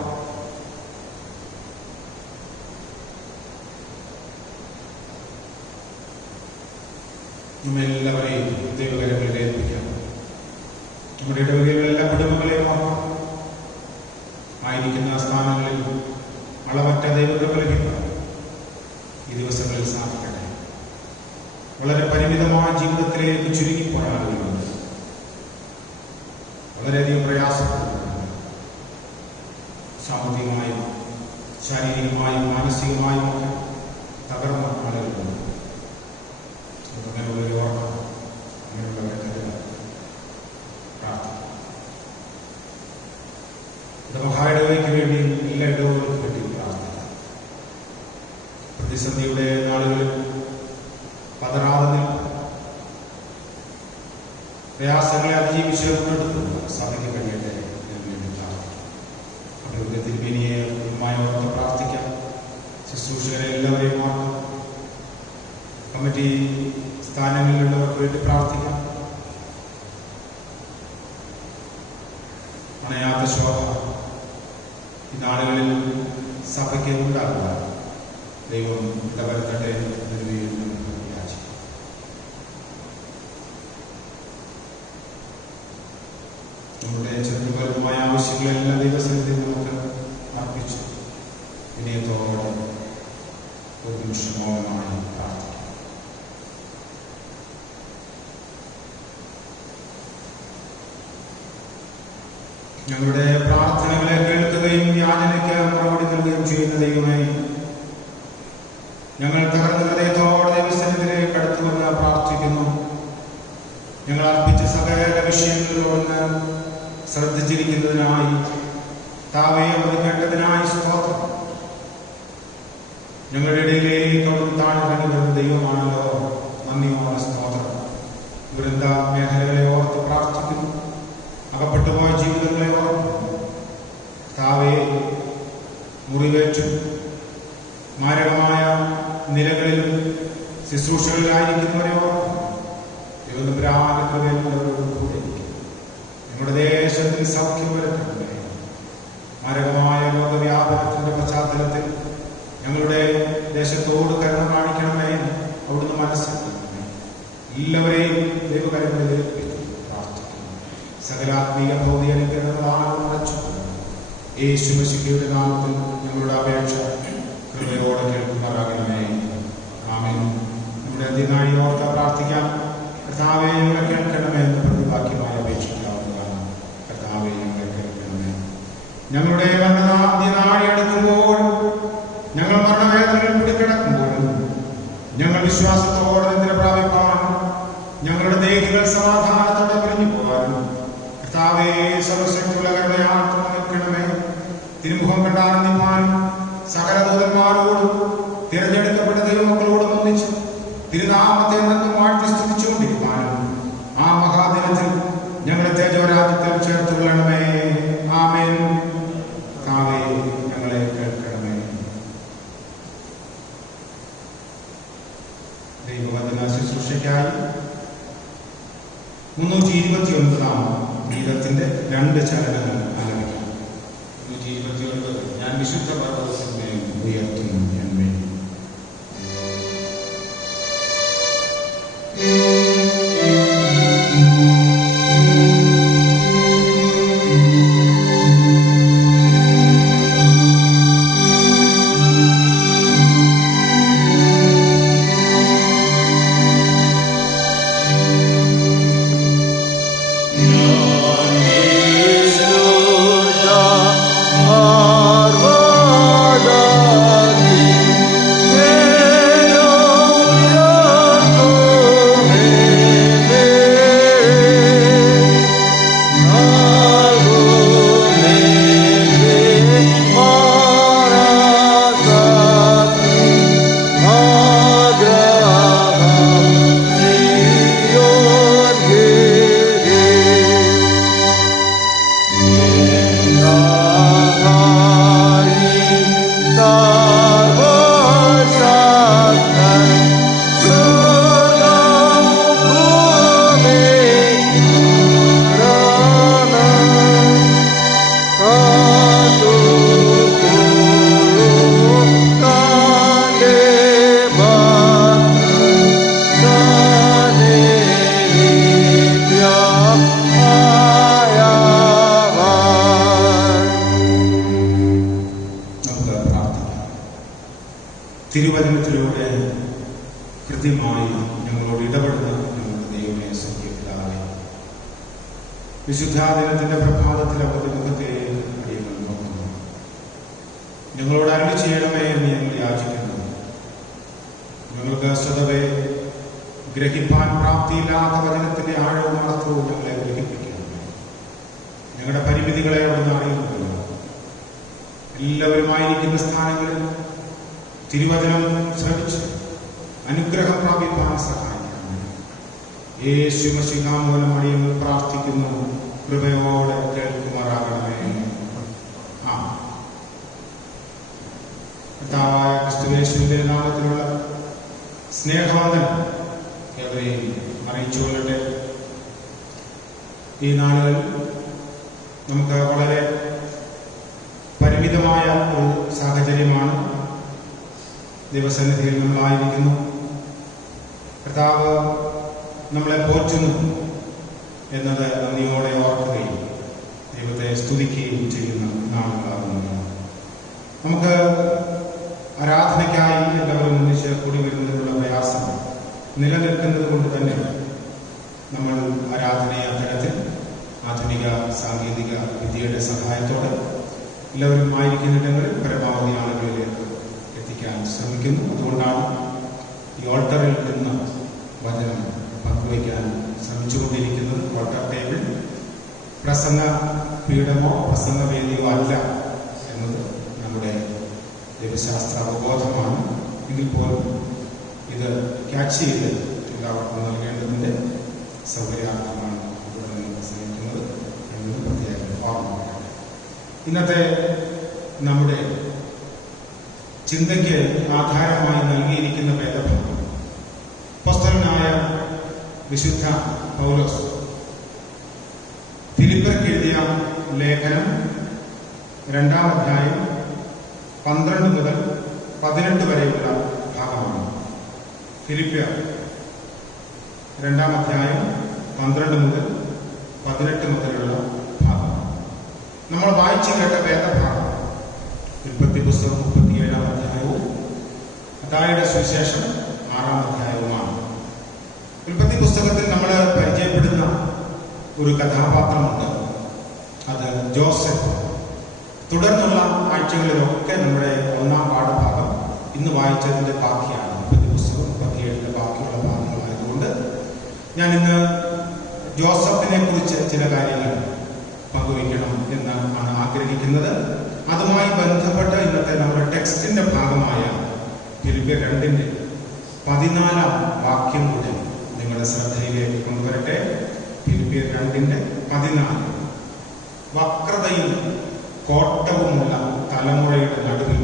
നമ്മെല്ലാവരെയും ദൈവകരങ്ങളിൽ ഏൽപ്പിക്കാം. നമ്മുടെ ഇടവകയിലെ എല്ലാ കുടുംബങ്ങളെയും ഓർക്കാം. ആയിരിക്കുന്ന സ്ഥാനങ്ങളിൽ അളവറ്റ ദൈവകൃപ ലഭിക്കണം. ഈ ദിവസങ്ങളിൽ സാധിക്കട്ടെ. വളരെ പരിമിതമായ ജീവിതത്തിലേക്ക് ചുരുങ്ങിപ്പോയ ആളുകളുണ്ട്. വളരെയധികം പ്രയാസപ്പെടുന്നുണ്ട്. സാമ്പത്തികമായും ശാരീരികമായും മാനസികമായും ഒക്കെ തകർന്ന ആളുകളുണ്ട്. അങ്ങനെയുള്ളവരെ ഓർക്കണം. അങ്ങനെയുള്ളവരെ പ്രാർത്ഥിക്കാം. മഹായിടവയ്ക്ക് വേണ്ടി എല്ലാ ഇടവുകൾക്കും വേണ്ടി പ്രാർത്ഥിക്കാം. പ്രതിസന്ധിയുടെ നാളുകളിൽ പതറാതെ പ്രയാസങ്ങളെ അതിജീവിച്ച് മുന്നോട്ട് സഭയ്ക്ക് കഴിയട്ടെ എന്ന് വേണ്ടി പ്രാർത്ഥിക്കാം. അവരുടെ തിരുമേനിയെ കുടുംബമായോർത്ത് പ്രാർത്ഥിക്കാം. ശുശ്രൂഷകരെ എല്ലാവരെയും ഓർത്ത് കമ്മിറ്റി സ്ഥാനങ്ങളിലുള്ളവർക്ക് വേണ്ടി പ്രാർത്ഥിക്കാം. അണയാത്ത ശോഭ ഈ നാളുകളിൽ സഭയ്ക്ക് ഉണ്ടാകുക ദൈവം ഇടവരുത്തട്ടെ എന്ന് യാചിക്കും. നമ്മുടെ ചെറുപരമായ ആവശ്യങ്ങളെല്ലാം ദൈവസന്നിധി നമുക്ക് അർപ്പിച്ചു വിനയത്തോടെ ഒരു നിമിഷമോളമായി പ്രാർത്ഥിക്കാം. ഞങ്ങളുടെ പ്രാർത്ഥനകളെ കേൾക്കുകയും യാചനയ്ക്ക് മറുപടി നൽകുകയും ചെയ്യുന്ന ദൈവമേ, ഞങ്ങൾ തകർന്ന ഹൃദയത്തോടെ ദൈവസന്നിധിയിലേക്ക് അടുത്തുവന്ന് പ്രാർത്ഥിക്കുന്നു. ഞങ്ങൾ അർപ്പിച്ച സകല വിഷയങ്ങളിലൊന്ന് ശ്രദ്ധിച്ചിരിക്കുന്നതിനായി താവേ അത് കേട്ടതിനായി സ്തോത്രം. ഞങ്ങളുടെ ഇടയിലേക്ക് അവിടുന്ന് താഴ്ന്നിറങ്ങി വരുന്ന ദൈവമാണല്ലോ, നന്ദിയോടെ സ്തോത്രം. വൃന്ദ മേഖലകളെ ഓർത്ത് പ്രാർത്ഥിക്കുന്നു, അകപ്പെട്ടുപോയ ജീവിതങ്ങളെ ഓർക്കുന്നു. താവേ മുറിവേറ്റും മാരകമായ നിലകളിലും ശുശ്രൂഷകളിലായിരിക്കുന്നവരെ ഓർക്കുന്നു. ദൈവത്തിൻ്റെ കൂടെ ഞങ്ങളുടെ ദേശത്തിൽ സൗഖ്യം വരുത്തണമേ. മാരകമായ രോഗവ്യാപനത്തിന്റെ പശ്ചാത്തലത്തിൽ ഞങ്ങളുടെ ദേശത്തോട് കരുണ കാണിക്കണമേ. അവിടുന്ന് മനസ്സിലാക്കണമേ. എല്ലാവരെയും ദൈവകരങ്ങളിൽ പ്രാർത്ഥിക്കുന്നു. സകലാത്മീക ഭൗതിക അനുഗ്രഹങ്ങളാണ് നിറച്ചു. യേശു മശിഹയുടെ നാമത്തിൽ ഞങ്ങളുടെ അപേക്ഷ കൃപയോടെ കേൾക്കുമാറാകണമേ. ആമേൻ. നമ്മുടെ അതിനായി ഓർത്ത് പ്രാർത്ഥിക്കാം. കർത്താവേ ഞങ്ങളെ കേൾക്കണമേ എന്ന് പ്രതിവാക്യമായി അപേക്ഷിക്കാവുന്നതാണ്. കർത്താവേ ഞങ്ങളെ കേൾക്കണമേ. ഞങ്ങളുടെ മരണനാളി അടുക്കുമ്പോഴും ഞങ്ങൾ മരണവേദനകൾ പിടിക്കിടക്കുമ്പോഴും ഞങ്ങൾ വിശ്വാസത്തോടെ നിദ്ര പ്രാപിപ്പാനും ഞങ്ങളുടെ ദേഹികൾ സമാധാനത്തോടെ പിരിഞ്ഞു പോകാനും കർത്താവേ സർവശക്തിയുള്ള കരുണയാൽ തുണയ്ക്കണമേ. തിരുമുഖം കണ്ടാനന്ദിപ്പാനും സകല ദൂതന്മാരോടും തിരഞ്ഞെടുക്കപ്പെട്ട ദൈവമക്കളോടും ഒന്നിച്ച് തിരുനാമത്തെ നന്ദി വാഴ്ത്തി സ്തുതിച്ചുകൊണ്ടിരിക്കാനും ആ മഹാദിനത്തിൽ ഞങ്ങളെ തേജോരാജ്യത്തിൽ ചേർത്തുകൊള്ളണമേ. ആമേൻ. കർത്താവേ ഞങ്ങളെ കേൾക്കണമേ. ദൈവവചന ശുശ്രൂഷയ്ക്കായി 329 ഗീതത്തിന്റെ 2 ചരണങ്ങൾ ആലപിക്കാം. 129 ഞാൻ വിശുദ്ധ പർവ്വതത്തിന്മേൽ ഉയർത്തുന്നു എന്നെ. തിരുവചനത്തിലൂടെ കൃത്യമായി ഞങ്ങളോട് ഇടപെടുന്ന ഞങ്ങളുടെ ദൈവമേ സത്യത്തിലായി വിശുദ്ധാദിനത്തിന്റെ പ്രഭാതത്തിൽ അവരുടെ മുഖത്തേക്ക് അടിയങ്ങൾ നോക്കുന്നു. ഞങ്ങളോട് അരുളി ചെയ്യണമേ എന്ന് ഞങ്ങൾ യാചിക്കുന്നു. ഞങ്ങൾക്ക് സ്വതവേ ഗ്രഹിപ്പാൻ പ്രാപ്തിയില്ലാത്ത വചനത്തിന്റെ ആഴവും അർത്ഥവും ഞങ്ങളെ ഗ്രഹിപ്പിക്കുന്നു. ഞങ്ങളുടെ പരിമിതികളെ അവിടുന്ന് അറിയുന്നു. എല്ലാവരുമായിരിക്കുന്ന സ്ഥാനങ്ങളിൽ തിരുവചനം ശ്രമിച്ച് അനുഗ്രഹം പ്രാപിപ്പാൻ സഹായിക്കണം. യേശു മശിഹ മൂലം അടിയങ്ങൾ പ്രാർത്ഥിക്കുന്നു. കൃപയോടെ കേൾക്കുമാറാകണമേ. കർത്താവായ ക്രിസ്തുയേശുവിന്റെ നാമത്തിലുള്ള സ്നേഹവന്ദനം എവരെയും അറിയിച്ചുകൊള്ളട്ടെ. ഈ നാളുകൾ നമുക്ക് വളരെ പരിമിതമായ ഒരു സാഹചര്യമാണ്. ദൈവസന്നിധിയിൽ നമ്മളായിരിക്കുന്നു. കർത്താവ് നമ്മളെ പോറ്റുന്നു എന്നത് നന്ദിയോടെ ഓർക്കുകയും ദൈവത്തെ സ്തുതിക്കുകയും ചെയ്യുന്ന നാളുകളാകുന്നു. നമുക്ക് ആരാധനയ്ക്കായി എല്ലാവരും ഒന്നിച്ച് കൂടി വരുന്നതിനുള്ള പ്രയാസം നിലനിൽക്കുന്നത് കൊണ്ട് തന്നെ നമ്മൾ ആരാധനയെ അത്തരത്തിൽ ആധുനിക സാങ്കേതിക വിദ്യയുടെ സഹായത്തോടെ എല്ലാവരും ആയിരിക്കുന്നിടങ്ങളിൽ പരമാവധി ആളുകളിലേക്ക് എത്തിക്കാൻ ശ്രമിക്കുന്നു. അതുകൊണ്ടാണ് ഈ ഓൾട്ടറിൽ നിന്ന് വചനം പങ്കുവയ്ക്കാൻ ശ്രമിച്ചുകൊണ്ടിരിക്കുന്നത്. ഓൾട്ടർ ടേബിൾ പ്രസംഗ പീഠമോ പ്രസംഗവേദിയോ അല്ല എന്നത് നമ്മുടെ ദൈവശാസ്ത്ര അവബോധമാണ്. എങ്കിൽ പോലും ഇത് ക്യാച്ച് ചെയ്ത് എല്ലാവർക്കും നൽകേണ്ടതിൻ്റെ സൗകര്യാർത്ഥമാണ് ഇവിടെ നിന്ന് പ്രസംഗിക്കുന്നത് എന്നത് പ്രത്യേകം ഓർമ്മ. ഇന്നത്തെ നമ്മുടെ ചിന്തയ്ക്ക് ആധാരമായി നൽകിയിരിക്കുന്ന വേദഭാഗം അപ്പോസ്തലനായ വിശുദ്ധ പൗലോസ് ഫിലിപ്പിയർക്ക് എഴുതിയ ലേഖനം 2-ാം അധ്യായം 12 മുതൽ 18 വരെയുള്ള ഭാഗമാണ്. ഫിലിപ്പിയർ 2-ാം അധ്യായം 12 മുതൽ 18 മുതലുള്ള ഭാഗം. നമ്മൾ വായിച്ചു കേട്ട വേദഭാഗം ഉൽപ്പത്തി പുസ്തകം 37-ാം അധ്യായവും മത്തായിയുടെ സുവിശേഷം 6-ാം അധ്യായവുമാണ്. ഉൽപ്പത്തി പുസ്തകത്തിൽ നമ്മൾ പരിചയപ്പെടുന്ന ഒരു കഥാപാത്രമുണ്ട്. അത് ജോസഫ്. തുടർന്നുള്ള ആഴ്ചകളിലൊക്കെ നമ്മുടെ 1-ാം പാഠഭാഗം ഇന്ന് വായിച്ചതിൻ്റെ ബാക്കിയാണ്. ഉൽപ്പത്തി പുസ്തകം 37-ന്റെ ബാക്കിയുള്ള ഭാഗങ്ങളായതുകൊണ്ട് ഞാൻ ഇന്ന് ജോസഫിനെ കുറിച്ച് ചില കാര്യങ്ങൾ പങ്കുവയ്ക്കണം എന്നാണ് ആഗ്രഹിക്കുന്നത്. അതുമായി ബന്ധപ്പെട്ട് ഇന്നത്തെ നമ്മുടെ ടെക്സ്റ്റിന്റെ ഭാഗമായ ഫിലിപ്പിയർ 2-ന്റെ 14-ാം വാക്യം കൂടി നിങ്ങളുടെ ശ്രദ്ധയിലേക്ക് കൊണ്ടുവരട്ടെ. ഫിലിപ്പിയർ 2-ന്റെ 14. വക്രതയും കോട്ടവുമുള്ള തലമുറയുടെ നടുവിൽ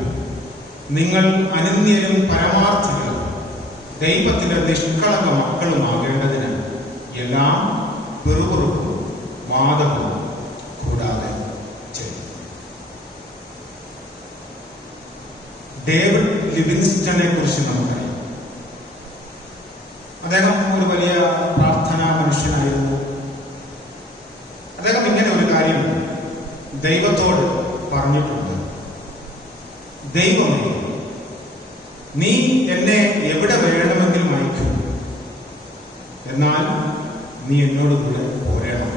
നിങ്ങൾ അനന്യരും പരമാർത്ഥികളും ദൈവത്തിന്റെ നിഷ്കളങ്ക മക്കളുമാകേണ്ടതിന് എല്ലാം പെറുപെറുപ്പും വാദവും കൂടാതെ ചെയ്യും. ഡേവിഡ് ലിവിങ്സ്റ്റനെ കുറിച്ച് നമുക്കറിയാം. അദ്ദേഹം ഒരു വലിയ പ്രാർത്ഥനാ മനുഷ്യനായിരുന്നു. അദ്ദേഹം ഇങ്ങനെ ഒരു കാര്യം ദൈവത്തോട് പറഞ്ഞിട്ടുണ്ട്. ദൈവമേ, നീ എന്നെ എവിടെ വേണമെങ്കിലും അയക്കും, എന്നാൽ നീ എന്നോട് കൂടെ പോരണം.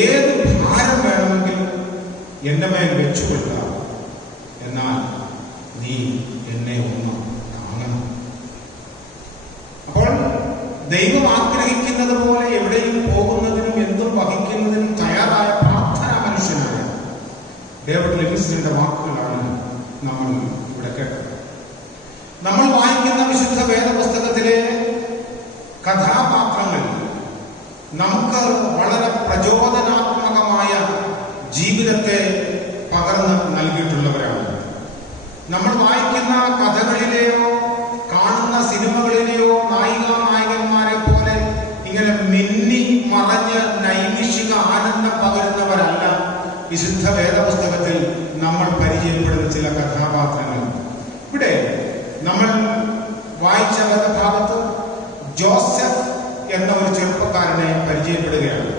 ഏത് ഭാരം വേണമെങ്കിലും എന്റെ മേൽ വെച്ചുകൊള്ളുക, എന്നാൽ നീ എന്നെ ഒന്ന് താങ്ങണം. അപ്പോൾ ദൈവം ആഗ്രഹിക്കുന്നത് പോലെ എവിടെയും പോകുന്നതിനും എന്തും വഹിക്കുന്നതിനും തയ്യാറായ പ്രാർത്ഥനാ മനുഷ്യനായ ഡേവിഡ് ലിവിങ്സ്റ്റന്റെ വാക്കുകളാണ് നമ്മൾ ഇവിടെ കേട്ടത്. നമ്മൾ വായിക്കുന്ന വിശുദ്ധ വേദപുസ്തകത്തിലെ കഥാപാത്രങ്ങൾ നമുക്ക് വളരെ പ്രചോദനാത്മകമായ ജീവിതത്തെ പകർന്ന് നൽകിയിട്ടുള്ളവരാണ്. നമ്മൾ വായിക്കുന്ന കഥകളിലെയോ കാണുന്ന സിനിമകളിലെയോ നായികമാരെ പോലെ ഇങ്ങനെ മിന്നി മറഞ്ഞ് നൈമിഷിക ആനന്ദം പകരുന്നവരല്ല വിശുദ്ധ വേദപുസ്തകത്തിൽ നമ്മൾ പരിചയപ്പെടുന്ന ചില കഥാപാത്രങ്ങൾ. ഇവിടെ നമ്മൾ വായിച്ച ഭാഗത്ത് ജോസഫ് എന്ന ഒരു ചെറുപ്പക്കാരനെ പരിചയപ്പെടുകയാണ്.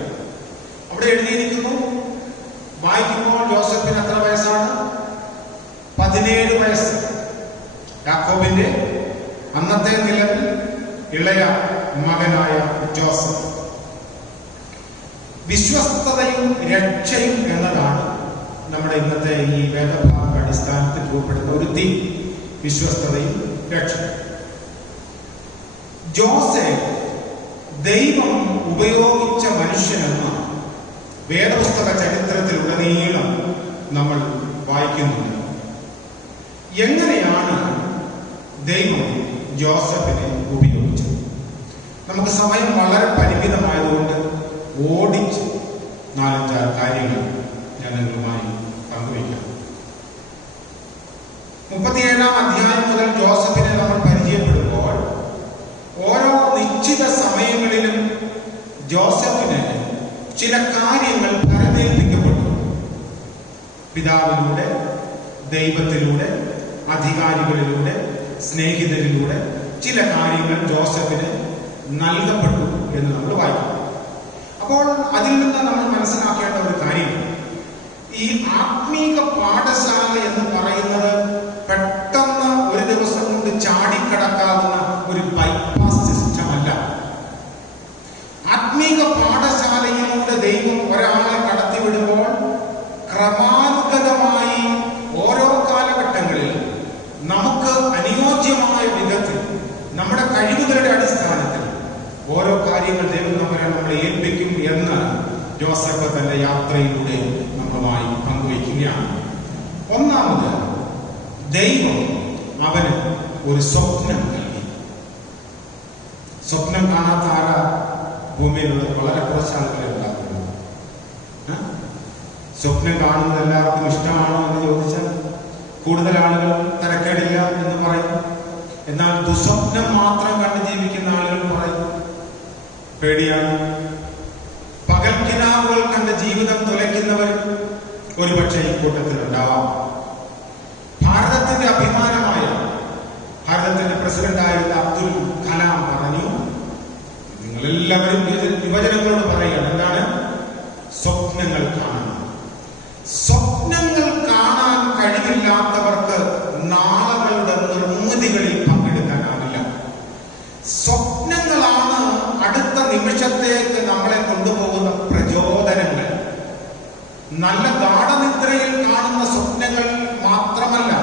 അവിടെ എഴുതിയിരിക്കുന്നു, വായിക്കുമ്പോൾ ജോസഫിന് എത്ര വയസ്സാണ്? 17 വയസ്സ്. യാക്കോബിന്റെ അന്നത്തെ നിലവിൽ ഇളയ മകനായ ജോസഫ്. വിശ്വസ്തതയും രക്ഷയും എന്നതാണ് നമ്മുടെ ഇന്നത്തെ ഈ വേദഭാഗ അടിസ്ഥാനത്തിൽ രൂപപ്പെടുന്ന ഒരു തീം. വിശ്വസ്തതയും രക്ഷയും. ജോസഫ് ദൈവം ഉപയോഗിച്ച മനുഷ്യനെന്ന് വേദപുസ്തക ചരിത്രത്തിലുടനീളം നമ്മൾ വായിക്കുന്നുണ്ട്. എങ്ങനെയാണ് ദൈവം ജോസഫിനെ ഉപയോഗിച്ചത്? നമുക്ക് സമയം വളരെ പരിമിതമായതുകൊണ്ട് ഓടിച്ച് 4-5 കാര്യങ്ങൾ ഞാൻ നിങ്ങളുമായി പങ്കുവയ്ക്കാം. 37-ാം അധ്യായം മുതൽ ജോസഫിനെ നമ്മൾ പരിചയപ്പെടുമ്പോൾ ഓരോ നിശ്ചിത സമയങ്ങളിലും ജോസഫിന് ചില കാര്യങ്ങൾ പരമേൽപ്പിക്കപ്പെട്ടു. പിതാവിലൂടെ, ദൈവത്തിലൂടെ, അധികാരികളിലൂടെ, സ്നേഹിതരിലൂടെ ചില കാര്യങ്ങൾ ജോസഫിന് നൽകപ്പെട്ടു എന്ന് നമ്മൾ വായിക്കും. അപ്പോൾ അതിൽ നിന്ന് നമ്മൾ മനസ്സിലാക്കേണ്ട ഒരു കാര്യം, ഈ ആത്മീക പാഠശാല എന്ന് പറയുന്നത് പെട്ടെന്ന് ഒരു ദിവസം കൊണ്ട് ചാടിക്കടക്കാവുന്ന ഒരു ബൈപ്പാസ് സിസ്റ്റം അല്ല. ആത്മീക പാഠശാലയിലൂടെ ദൈവം ഒരാളെ കടത്തിവിടുമ്പോൾ ക്രമാനുഗതമായി ഓരോ കാലഘട്ടങ്ങളിൽ നമുക്ക് അനുയോജ്യമായ വിധത്തിൽ നമ്മുടെ കഴിവുകളുടെ അടിസ്ഥാനത്തിൽ ഓരോ കാര്യങ്ങൾ ദൈവം നമ്മളെ ഏൽപ്പിക്കും എന്ന് ജോസഫ് തന്റെ യാത്രയിലൂടെ നമ്മളുമായി പങ്കുവയ്ക്കുകയാണ്. ഒന്നാമത്, ദൈവം അവന് ഒരു സ്വപ്നം നൽകി. സ്വപ്നം കാണാത്ത ആരാ ഭൂമിയിലുള്ളത്? വളരെ കുറച്ച് ആളുകളെ ഉണ്ടാകുന്നു. സ്വപ്നം കാണുന്നത് എല്ലാവർക്കും ഇഷ്ടമാണോ എന്ന് ചോദിച്ചാൽ കൂടുതൽ ആളുകൾ തരക്കേടില്ല എന്ന് പറയും. എന്നാൽ ദുസ്വപ്നം മാത്രം കണ്ട് ജീവിക്കുന്ന ആളുകൾ പറയും പേടിയാണ്. പകൽക്കിനാവുകൾ കണ്ട് ജീവിതം തുലയ്ക്കുന്നവർ ഒരുപക്ഷെ ഈ കൂട്ടത്തിൽ ഉണ്ടാവാം. ഭാരതത്തിന്റെ അഭിമാനമായ ഭാരതത്തിന്റെ പ്രസിഡന്റായിരുന്ന അബ്ദുൽ കലാം പറഞ്ഞു, നിങ്ങളെല്ലാവരും യുവജനങ്ങളോട് പറയുകയാണ്, എന്താണ്? സ്വപ്നങ്ങൾ കാണണം. സ്വപ്നങ്ങൾ കാണാൻ കഴിവില്ലാത്തവർക്ക് നാളുകളുടെ നിർമ്മിതികളിൽ പങ്കെടുക്കാനാവില്ല. സ്വപ്നങ്ങളാണ് അടുത്ത നിമിഷത്തേക്ക് നമ്മളെ കൊണ്ടുപോകുന്ന പ്രചോദനങ്ങൾ. നല്ല ഗാഠനിദ്രയിൽ കാണുന്ന സ്വപ്നങ്ങൾ മാത്രമല്ല,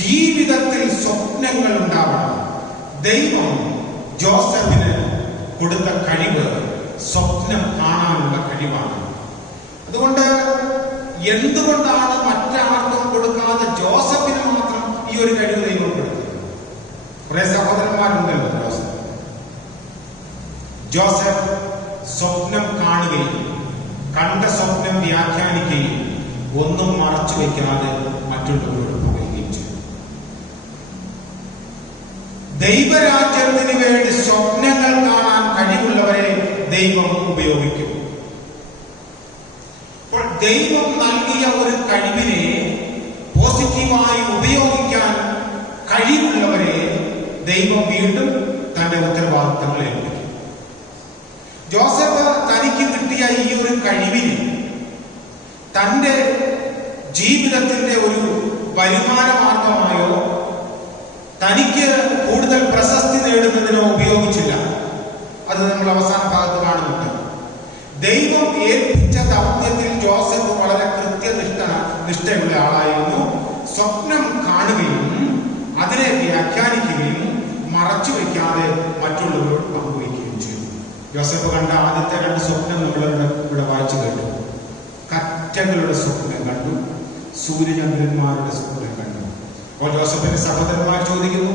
ജീവിതത്തിൽ സ്വപ്നങ്ങൾ ഉണ്ടാവണം. ദൈവം ജോസഫിന് കൊടുത്ത കഴിവ് സ്വപ്നം കാണാനുള്ള കഴിവാണ്. അതുകൊണ്ട് എന്തുകൊണ്ടാണ് മറ്റാർക്കും കൊടുക്കാതെ ജോസഫിന് മാത്രം ഈ ഒരു കഴിവ് ദൈവം കൊടുത്തത്? കുറെ സഹോദരന്മാരുണ്ടല്ലോ. ജോസഫ് സ്വപ്നം കാണുകയും കണ്ട സ്വപ്നം വ്യാഖ്യാനിക്കുകയും ഒന്നും മറച്ചു വയ്ക്കാതെ മറ്റുള്ളവരോട് പറയുകയും ചെയ്തു. ദൈവരാജ്യത്തിന് വേണ്ടി സ്വപ്നങ്ങൾ കാണാൻ കഴിവുള്ളവരെ ദൈവം ഉപയോഗിക്കും. അപ്പോൾ ദൈവം നൽകിയ ഒരു കഴിവിനെ പോസിറ്റീവായി ഉപയോഗിക്കാൻ കഴിവുള്ളവരെ ദൈവം വീണ്ടും തന്റെ ഉത്തരവാദിത്തങ്ങൾ ഏൽപ്പിക്കും. ജോസഫ് തനിക്ക് കിട്ടിയ ഈ ഒരു കഴിവിനെ തന്റെ ജീവിതത്തിന്റെ ഒരു വരുമാന മാർഗമായോ തനിക്ക് കൂടുതൽ പ്രശസ്തി നേടുന്നതിനോ ഉപയോഗിച്ചില്ല. അത് നമ്മൾ അവസാന ഭാഗത്ത് കാണുന്നുണ്ട്. ദൈവം ഏൽപ്പിച്ച ദൗത്യത്തിൽ ജോസഫ് വളരെ നിഷ്ഠയുള്ള ആളായിരുന്നു. സ്വപ്നം കാണുകയും അതിനെ വ്യാഖ്യാനിക്കുകയും മറച്ചു വയ്ക്കാതെ മറ്റുള്ളവരോട് പങ്കുവയ്ക്കുകയും ചെയ്തു. ജോസഫ് കണ്ട ആദ്യത്തെ 2 സ്വപ്നം നമ്മൾ ഇവിടെ വായിച്ചു കേട്ടു. കറ്റകളുടെ സ്വപ്നം കണ്ടു, സൂര്യചന്ദ്രന്മാരുടെ സ്വപ്നം കണ്ടു. അപ്പോൾ ജോസഫിന്റെ സഹോദരന്മാർ ചോദിക്കുന്നു,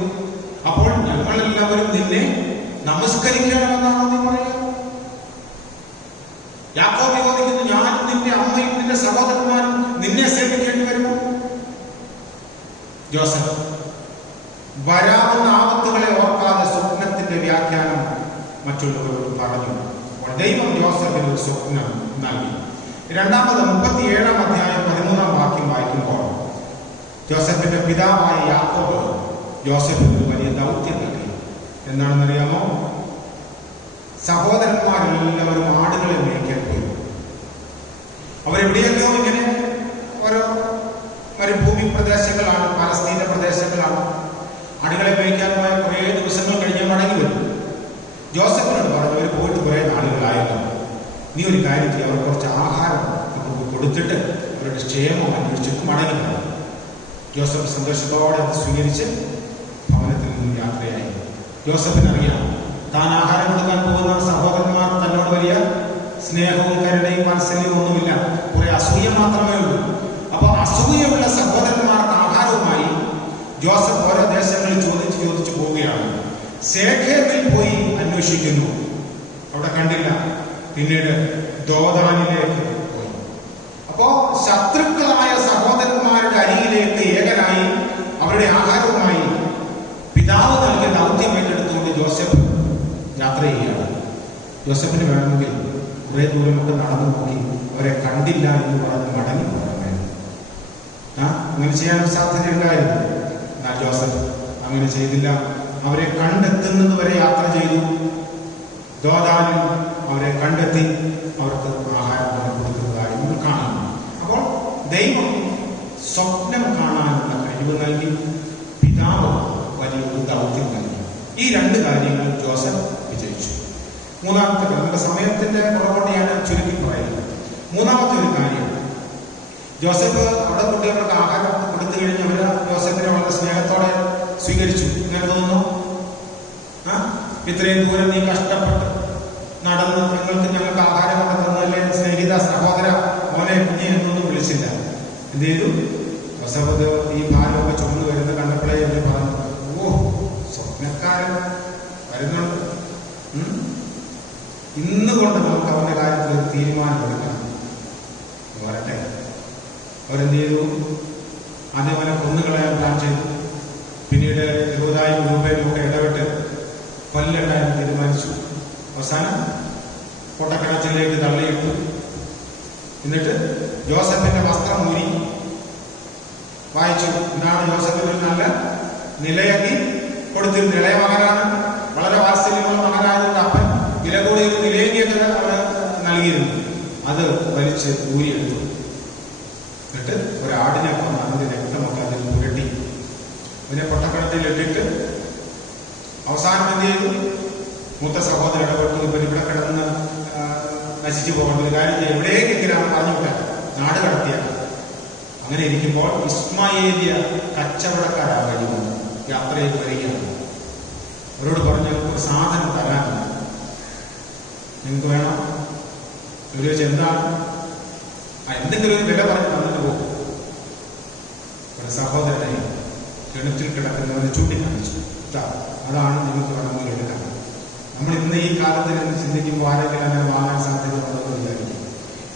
അപ്പോൾ ഞങ്ങളെല്ലാവരും നിന്നെ നമസ്കരിക്കണമെന്നാണോ നീ പറയുക? യാക്കോബ് ചോദിക്കുന്നു, ഞാനും നിന്റെ അമ്മയും നിന്റെ സഹോദരന്മാരും നിന്നെ സേവിക്കേണ്ടി വരുമോ? ജോസഫ് വരാവുന്ന ആപത്തുകളെ ഓർക്കാതെ സ്വപ്നത്തിന്റെ വ്യാഖ്യാനം മറ്റുള്ളവരോട് പറഞ്ഞു. ദൈവം ജോസഫിന് ഒരു സ്വപ്നം നൽകി. രണ്ടാമത് 37-ാം അധ്യായം 13-ാം വാക്യം വായിക്കുമ്പോൾ ജോസഫിന്റെ പിതാവായ യാക്കോബ് ജോസഫിന് ഒരു വലിയ ദൗത്യം നൽകി. എന്താണെന്നറിയാമോ? സഹോദരന്മാരെല്ലാവരും ആടുകളെ മേയ്ക്കാൻ പോയി. അവരെവിടെയൊക്കെയോ ഇങ്ങനെ ഓരോ മരുഭൂമി പ്രദേശങ്ങളാണ്, പലസ്തീന പ്രദേശങ്ങളാണ്. ആടുകളെ മേയ്ക്കാൻ പോയ കുറേ ദിവസങ്ങൾ കഴിഞ്ഞ് മടങ്ങി വരും. ജോസഫിനോട് പറഞ്ഞു, അവർ പോയിട്ട് കുറേ നാളുകളായിരുന്നു, നീ ഒരു കാര്യം ചെയ്യും, അവർ കുറച്ച് ആഹാരം നമുക്ക് കൊടുത്തിട്ട് അവരുടെ ക്ഷേമം അന്വേഷിച്ചിട്ട് മടങ്ങി വരും. ജോസഫ് സന്തോഷത്തോടെ സ്വീകരിച്ച് ഭവനത്തിൽ നിന്നും യാത്രയായി. ജോസഫിനറിയാം, താൻ ആഹാരം കൊടുക്കാൻ പോകുന്ന സഹോദരന്മാർ തന്നോട് വലിയ സ്നേഹവും കരുണയും വാത്സല്യവും ഒന്നുമില്ല, കുറെ അസൂയ മാത്രമേ ഉള്ളൂ. അപ്പൊ അസൂയുള്ള സഹോദരന്മാർക്ക് ആഹാരവുമായി ജോസഫ് ഓരോ ദേശങ്ങളിൽ ചോദിച്ചു പോവുകയാണ്. ശേഖേമിൽ പോയി അന്വേഷിക്കുന്നു, അവിടെ കണ്ടില്ല. പിന്നീട് ദോദാനിലേക്ക് പോയി. അപ്പോ ശത്രുക്കളായ സഹോദരന്മാരുടെ അരികിലേക്ക് ഏകനായി അവരുടെ ആഹാരവുമായി പിതാവ് നൽകിയ ദൗത്യം ഏറ്റെടുത്തുകൊണ്ട് ജോസഫ് യാത്ര ചെയ്യുകയാണ്. ജോസഫിന് വേണമെങ്കിൽ കുറെ ദൂരമൊക്കെ നടന്നു നോക്കി അവരെ കണ്ടില്ല എന്ന് പറഞ്ഞ് മടങ്ങി പോകണമായിരുന്നു. അങ്ങനെ ചെയ്യാൻ സാധ്യതയുണ്ടായിരുന്നു. എന്നാൽ ജോസഫ് അങ്ങനെ ചെയ്തില്ല. അവരെ കണ്ടെത്തുന്നത് വരെ യാത്ര ചെയ്തു. ദോദാനിൽ അവരെ കണ്ടെത്തി അവർക്ക് ആഹാരം കൊടുക്കുന്നതായി നമ്മൾ കാണുന്നു. അപ്പോൾ ദൈവം സ്വപ്നം കാണാനുള്ള കഴിവ് നൽകി, പിതാവ് വലിയൊരു ദൗത്യം നൽകി. ഈ രണ്ട് കാര്യങ്ങൾ ജോസഫ് വിജയിച്ചു. മൂന്നാമത്തെ നമ്മുടെ സമയത്തിന്റെ കുറവുകൊണ്ട് ഞാൻ ചുരുക്കി പറയുന്നത്. മൂന്നാമത്തെ ഒരു കാര്യം, ജോസഫ് അവിടെ കുട്ടികൾക്ക് ആഹാരം കൊടുത്തു കഴിഞ്ഞവർ ജോസഫിനെ വളരെ സ്നേഹത്തോടെ സ്വീകരിച്ചു. ഇങ്ങനെ തോന്നുന്നു, ഇത്രയും ദൂരം നീ കഷ്ടപ്പെട്ട് നടന്ന് ഞങ്ങൾക്ക് ആഹാരം കൊണ്ടുതന്നല്ലേ, സ്നേഹിത, സഹോദര, മോനെ, കുഞ്ഞെ എന്നൊന്നും വിളിച്ചില്ല. എന്ത് ചെയ്തു? ജോസഫ് ഈ ഭാരമൊക്കെ ചുമന്നു വരുന്ന കണ്ടപ്പോഴേ എന്ന് പറഞ്ഞു, ഓ സ്വപ്നക്കാരൻ വരുന്നുണ്ട്, ഇന്നുകൊണ്ട് നമുക്ക് അവന്റെ കാര്യത്തിൽ ഒരു തീരുമാനം എടുക്കണം, വരട്ടെ. അവരെന്ത് ചെയ്തു? ആദ്യം അവനെ കൊന്നുകളയാൻ പ്ലാൻ ചെയ്തു. പിന്നീട് 20,000 രൂപയിലൊക്കെ ഇടപെട്ട് കൊല്ലണ്ടാൻ തീരുമാനിച്ചു. അവസാനം പൊട്ടക്കിണറ്റിലേക്ക് തള്ളിയിട്ടു. എന്നിട്ട് ജോസഫിന്റെ വസ്ത്രം ഊരി വായിച്ചു. എന്നാണ് ജോസഫിന് ഒരു നല്ല നിലയാക്കി കൊടുത്തിരുന്നത്. ഇളയ മകനാണ്, വളരെ വാത്സല്യമുള്ള മകനായതുകൊണ്ട് അപ്പൻ വില കൂടിയ ഒരു നിലയൊക്കെ നൽകിയിരുന്നു. അത് വലിച്ച് ഊരിയെടുത്തു. എന്നിട്ട് ഒരാടിനെ കൊന്ന് അതിന്റെ രക്തമൊക്കെ അതിൽ പുരട്ടി അതിനെ പൊട്ടക്കിണറ്റിൽ ഇട്ടിട്ട് അവസാനം എന്ത് ചെയ്തു? മൂത്ത സഹോദരൻ ഇടപെട്ടു. ഇവർ ഇവിടെ കിടന്ന് നശിച്ചു പോകേണ്ട ഒരു കാര്യം ചെയ്യും, എവിടേക്കെങ്കിലും പറഞ്ഞുവിട്ട നാട് കടത്തിയാണ്. അങ്ങനെ ഇരിക്കുമ്പോൾ ഇസ്മായേലിയ കച്ചവടക്കാരാ കഴിയുന്നത് യാത്രയിൽ വരികയാണ്. അവരോട് പറഞ്ഞു, ഒരു സാധനം തരാനില്ല, നിങ്ങൾക്ക് വേണം. ഇവർ ചോദിച്ചാൽ എന്താണ്? എന്തെങ്കിലും ഒരു വില പറഞ്ഞ് തന്നിട്ട് പോകും. ഒരു സഹോദരനെ കിണറ്റിൽ കിടക്കുന്നവനെ ചൂണ്ടിക്കാണിച്ചു, അതാണ് നിങ്ങൾക്ക് വേണമെങ്കിൽ എടുക്കാൻ. നമ്മൾ ഇന്ന് ഈ കാലത്ത് നിന്ന് ചിന്തിക്കുമ്പോൾ ആരെങ്കിലും അങ്ങനെ വാങ്ങാൻ സാധ്യതയുണ്ടെന്ന് വിചാരിക്കും.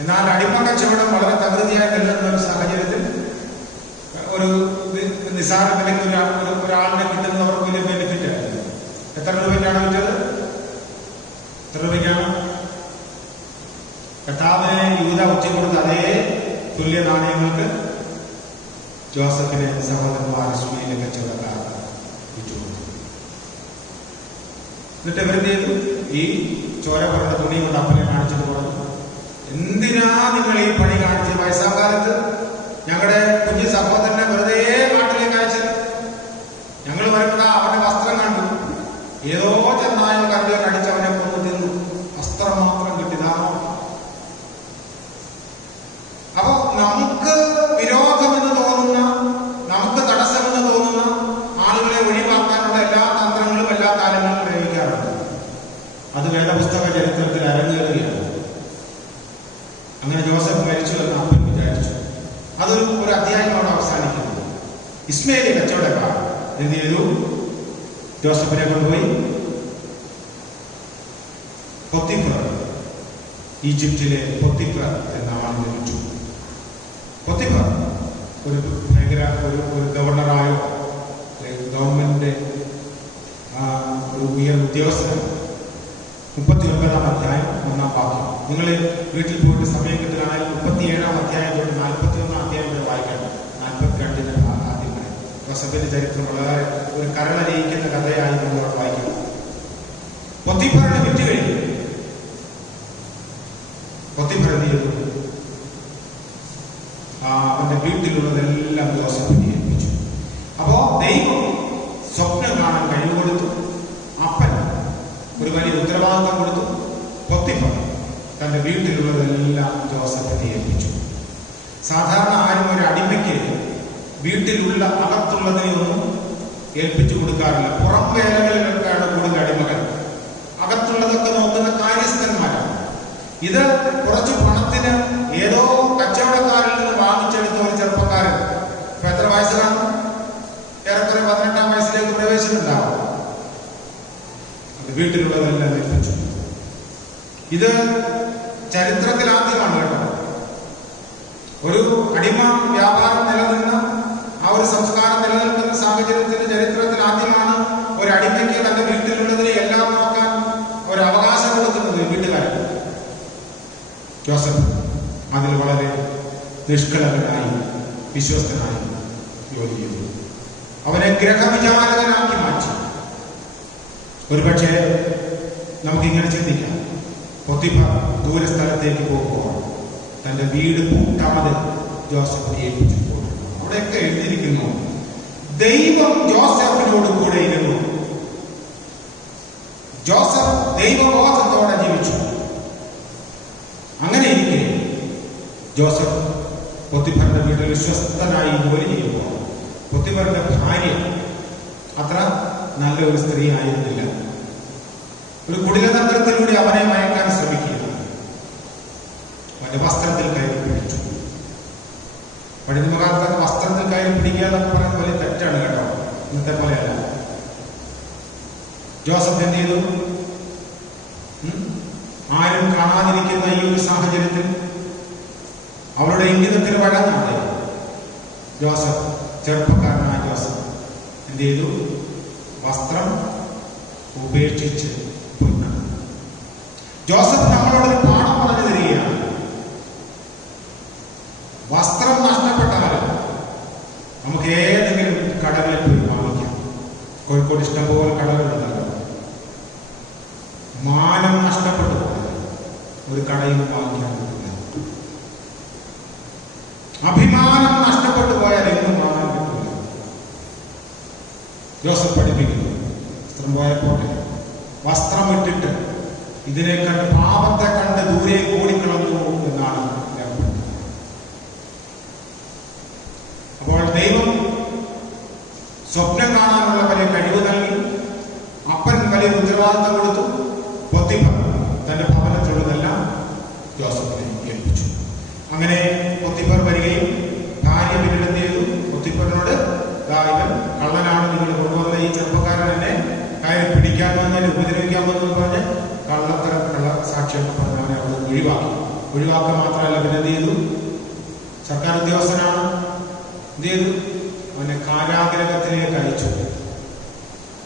എന്നാൽ അടിമ കച്ചവടം വളരെ തകൃതിയായി നിലനിന്ന ഒരു സാഹചര്യത്തിൽ ഒരു നിസാര വിലയ്ക്ക് ഒരാളിനെ കിട്ടുന്നത് അവർക്ക് വലിയ ബെനിഫിറ്റ് ആയിരുന്നു. എത്ര രൂപയ്ക്കാണ് വിറ്റത്? എത്ര രൂപയ്ക്കാണ്? കർത്താവിനെ യൂദാ ഉച്ചകൊടുത്ത അതേ തുല്യ നാണയങ്ങൾക്ക് ജോസഫിനെ സഹോദരന്മാർ ഇസ്മായേലിലെ കച്ചവടക്കാർ വിറ്റുകൊടുത്തു. എന്നിട്ട് ഇവരെന്ത് ചെയ്തു? ഈ ചോര പറഞ്ഞ തുണി കൊണ്ട് അപ്പനെ കാണിച്ചിട്ട് പറഞ്ഞു, എന്തിനാ നിങ്ങൾ ഈ പണി കാണിച്ചത്? വയസ്സാം കാലത്ത് ഞങ്ങളുടെ കുഞ്ഞു സഹോദരനെ വെറുതെ നാട്ടിലേക്ക് അയച്ചത്. ഞങ്ങൾ വരുമ്പോൾ അവന്റെ വസ്ത്രം കണ്ടു, ഏതോ ചെന്നായോ കണ്ടു കടിച്ച് അവനെ കൊന്നു തിന്നു, വസ്ത്രം മാത്രം കിട്ടിയതാ. അപ്പോ നമുക്ക് വിരോധമെന്ന് തോന്നുന്ന, നമുക്ക് തടസ്സമെന്ന് തോന്നുന്ന ആളുകളെ ഒഴിവാക്കാനുള്ള എല്ലാ തന്ത്രങ്ങളും എല്ലാ കാലങ്ങളും പ്രയോഗിക്കാറുണ്ട്. അത് വേദപുസ്തക ചരിത്രത്തിൽ അരങ്ങേറുകയാണ്. അങ്ങനെ ജോസഫ് മരിച്ചു എന്ന് അപ്പൻ വിചാരിച്ചു. അതൊരു അധ്യായം അവിടെ അവസാനിക്കുന്നു. ഇസ്മായേലിയ കച്ചവടക്കാർ എന്ത് ചെയ്തു? ജോസഫിനെ കൊണ്ടുപോയി പൊത്തിഫർ, ഈജിപ്തിലെ പൊത്തിഫർ എന്ന ആളിനെ വിറ്റു. പൊത്തിഫർ ഒരു ഭയങ്കര ഒരു ഗവർണറായോ ഗവൺമെന്റിന്റെ ഒരു ഉയർന്ന ഉദ്യോഗസ്ഥനാണ്. 39-ാം അധ്യായം 1-ാം വാക്യം. നിങ്ങൾ വീട്ടിൽ പോയിട്ട് സമയം കിട്ടുകയാണെങ്കിൽ 37-ാം അധ്യായം തൊട്ട് 41-ാം അധ്യായം വരെ വായിക്കണം. 42-ന്റെ ആദ്യം വരെ ജോസഫിന്റെ ചരിത്രം വളരെ ഒരു കരളലിയിക്കുന്ന കഥയായി നമ്മളോട് വായിക്കണം. പൊത്തിഫറിനെ വിറ്റ് കഴിഞ്ഞു. പൊത്തിഫർ എന്ത് ചെയ്തു? അവന്റെ വീട്ടിലുള്ളതെല്ലാം ജോസഫിനെ ഏൽപ്പിച്ചു. അപ്പോ ദൈവം സ്വപ്നം കാണാൻ കഴിവ് കൊടുത്തു. അപ്പൻ ഒരു വലിയ ഉത്തരവാദിത്വം കൊടുത്തു. പൊത്തിഫർ തന്റെ വീട്ടിലുള്ളതെല്ലാം ജോസഫിനെ ഏൽപ്പിച്ചു. സാധാരണ ആരും ഒരു അടിമയ്ക്ക് വീട്ടിലുള്ള അകത്തുള്ളതിനെയൊന്നും ഏൽപ്പിച്ചു കൊടുക്കാറില്ല. പുറം വേലകളിലൊക്കെയാണ് കൂടുതൽ അടിമകൾ. അകത്തുള്ളതൊക്കെ നോക്കുന്ന കാര്യസ്ഥന്മാരാണ്. ഇത് കുറച്ച് പണത്തിന് ഏതോ കച്ചവടക്കാരിൽ നിന്ന് വാങ്ങിച്ചെടുത്ത ഒരു ചെറുപ്പക്കാരൻ, ഇപ്പൊ എത്ര വയസ്സിലാണ്? ഏറെക്കുറെ 18-ാം വയസ്സിലേക്ക് പ്രവേശിച്ചിട്ടുണ്ടാവും. വീട്ടിലുള്ളതെല്ലാം ഏൽപ്പിച്ചു. ഇത് ചരിത്രത്തിൽ ആദ്യമാണ് കേട്ടോ. ഒരു അടിമ വ്യാപാരം നിലനിന്ന ആ ഒരു സംസ്കാരം നിലനിൽക്കുന്ന സാഹചര്യത്തിന്റെ ചരിത്രത്തിൽ ആദ്യമാണ് ഒരു അടിമയ്ക്ക് തന്റെ വീട്ടിലുള്ളതിനെ എല്ലാം നോക്കാൻ ഒരു അവകാശം കൊടുക്കുന്നത് വീട്ടുകാരൻ. ജോസഫ് അതിൽ വളരെ നിഷ്കളങ്കനായി വിശ്വസ്തനായി ജോലി ചെയ്തു. അവനെ ഗ്രഹവിചാരകനാക്കി മാറ്റി. ഒരുപക്ഷെ നമുക്കിങ്ങനെ ചിന്തിക്കാം, പൊത്തിഫർ ദൂരസ്ഥലത്തേക്ക് പോകുമ്പോൾ തന്റെ വീട് പൂട്ടാതെ ജോസഫിനെ ഏൽപ്പിച്ചു. അവിടെയൊക്കെ എഴുതിയിരിക്കുന്നു, ദൈവം ജോസഫിനോട് കൂടെ ഇരുന്നു. ജോസഫ് ദൈവബോധത്തോടെ ജീവിച്ചു. അങ്ങനെ ഇരിക്കെ ജോസഫ് പൊത്തിഫറിന്റെ വീട്ടിൽ വിശ്വസ്തനായി ജോലി ചെയ്യുമ്പോൾ പൊത്തിഫറിന്റെ ഭാര്യ അത്ര നല്ലൊരു സ്ത്രീ ആയിരുന്നില്ല. ഒരു കുടിലതന്ത്രത്തിലൂടെ അവനെ മയക്കാൻ ശ്രമിക്കുകയാണ്. അവന്റെ വസ്ത്രത്തിൽ കയറി പിടിച്ചു. പഴയകാലത്തൊക്കെ വസ്ത്രത്തിൽ കയറി പിടിക്കുക എന്നൊക്കെ പറയുന്നത് വലിയ തെറ്റാണ് കേട്ടോ, ഇന്നത്തെ പോലെയല്ല. ജോസഫ് എന്ത് ചെയ്തു? ആരും കാണാതിരിക്കുന്ന ഈ ഒരു സാഹചര്യത്തിൽ അവളുടെ ഇംഗിതത്തിന് വഴങ്ങാതെ ജോസഫ്, ചെറുപ്പക്കാരനായ ജോസഫ് എന്ത് ചെയ്തു? വസ്ത്രം ഉപേക്ഷിച്ച് പോയിക്കണം. ജോസഫ് നമ്മളോടൊരു പാഠം പറഞ്ഞു തരികയാണ്. വസ്ത്രം നഷ്ടപ്പെട്ടാലും നമുക്ക് ഏതെങ്കിലും കടകളിൽ പോയി വാങ്ങിക്കാം. കോഴിക്കോട് ഇഷ്ടംപോലെ കടകളുണ്ടല്ലോ. മാനം നഷ്ടപ്പെട്ടു ഒരു കടയിൽ വാങ്ങിക്കാൻ പറ്റില്ല. അഭിമാനം നഷ്ടപ്പെട്ടു പോയാൽ എന്നും വാങ്ങാൻ പറ്റില്ല. ജോസഫ് പഠിപ്പിക്കുന്നു, വസ്ത്രം പോയപ്പോട്ടെ, വസ്ത്രം ഇട്ടിട്ട് ഇതിനെ കണ്ട് പാപത്തെ കണ്ട് ദൂരെ ഓടിക്കളഞ്ഞു എന്നാണ് രേഖപ്പെടുത്തുന്നത്. അപ്പോൾ ദൈവം സ്വപ്നം കാണാനുള്ള വലിയ കഴിവ് നൽകി. അപ്പൻ വലിയ ഉത്തരവാദിത്തം കൊടുത്തു. പൊത്തിഫർ തന്റെ ഭവനത്തിലുള്ളതെല്ലാം ജോസഫിനെ ഏൽപ്പിച്ചു. അങ്ങനെ പൊത്തിഫർ വരികയും ഭാര്യ പിന്നീട് എന്ത് ചെയ്തു? പൊത്തിഫറിനോട്, ഇവൻ കള്ളനാണ്, നിങ്ങൾ കൊണ്ടുവന്ന ഈ ചെറുപ്പക്കാരൻ എന്നെ കയറി പിടിക്കാൻ വന്നതിന് ഉപദ്രവിക്കാൻ വന്നെന്ന് പറഞ്ഞ് കള്ള സാക്ഷിയൊക്കെ പറഞ്ഞ് അവനെ അവിടെ ഒഴിവാക്കുക മാത്രമല്ല, പിന്നെ എന്ത് ചെയ്തു? സർക്കാർ ഉദ്യോഗസ്ഥനാണ്, എന്ത് ചെയ്തു? അവനെ കാരാഗ്രഹത്തിലേക്ക് അയച്ചു.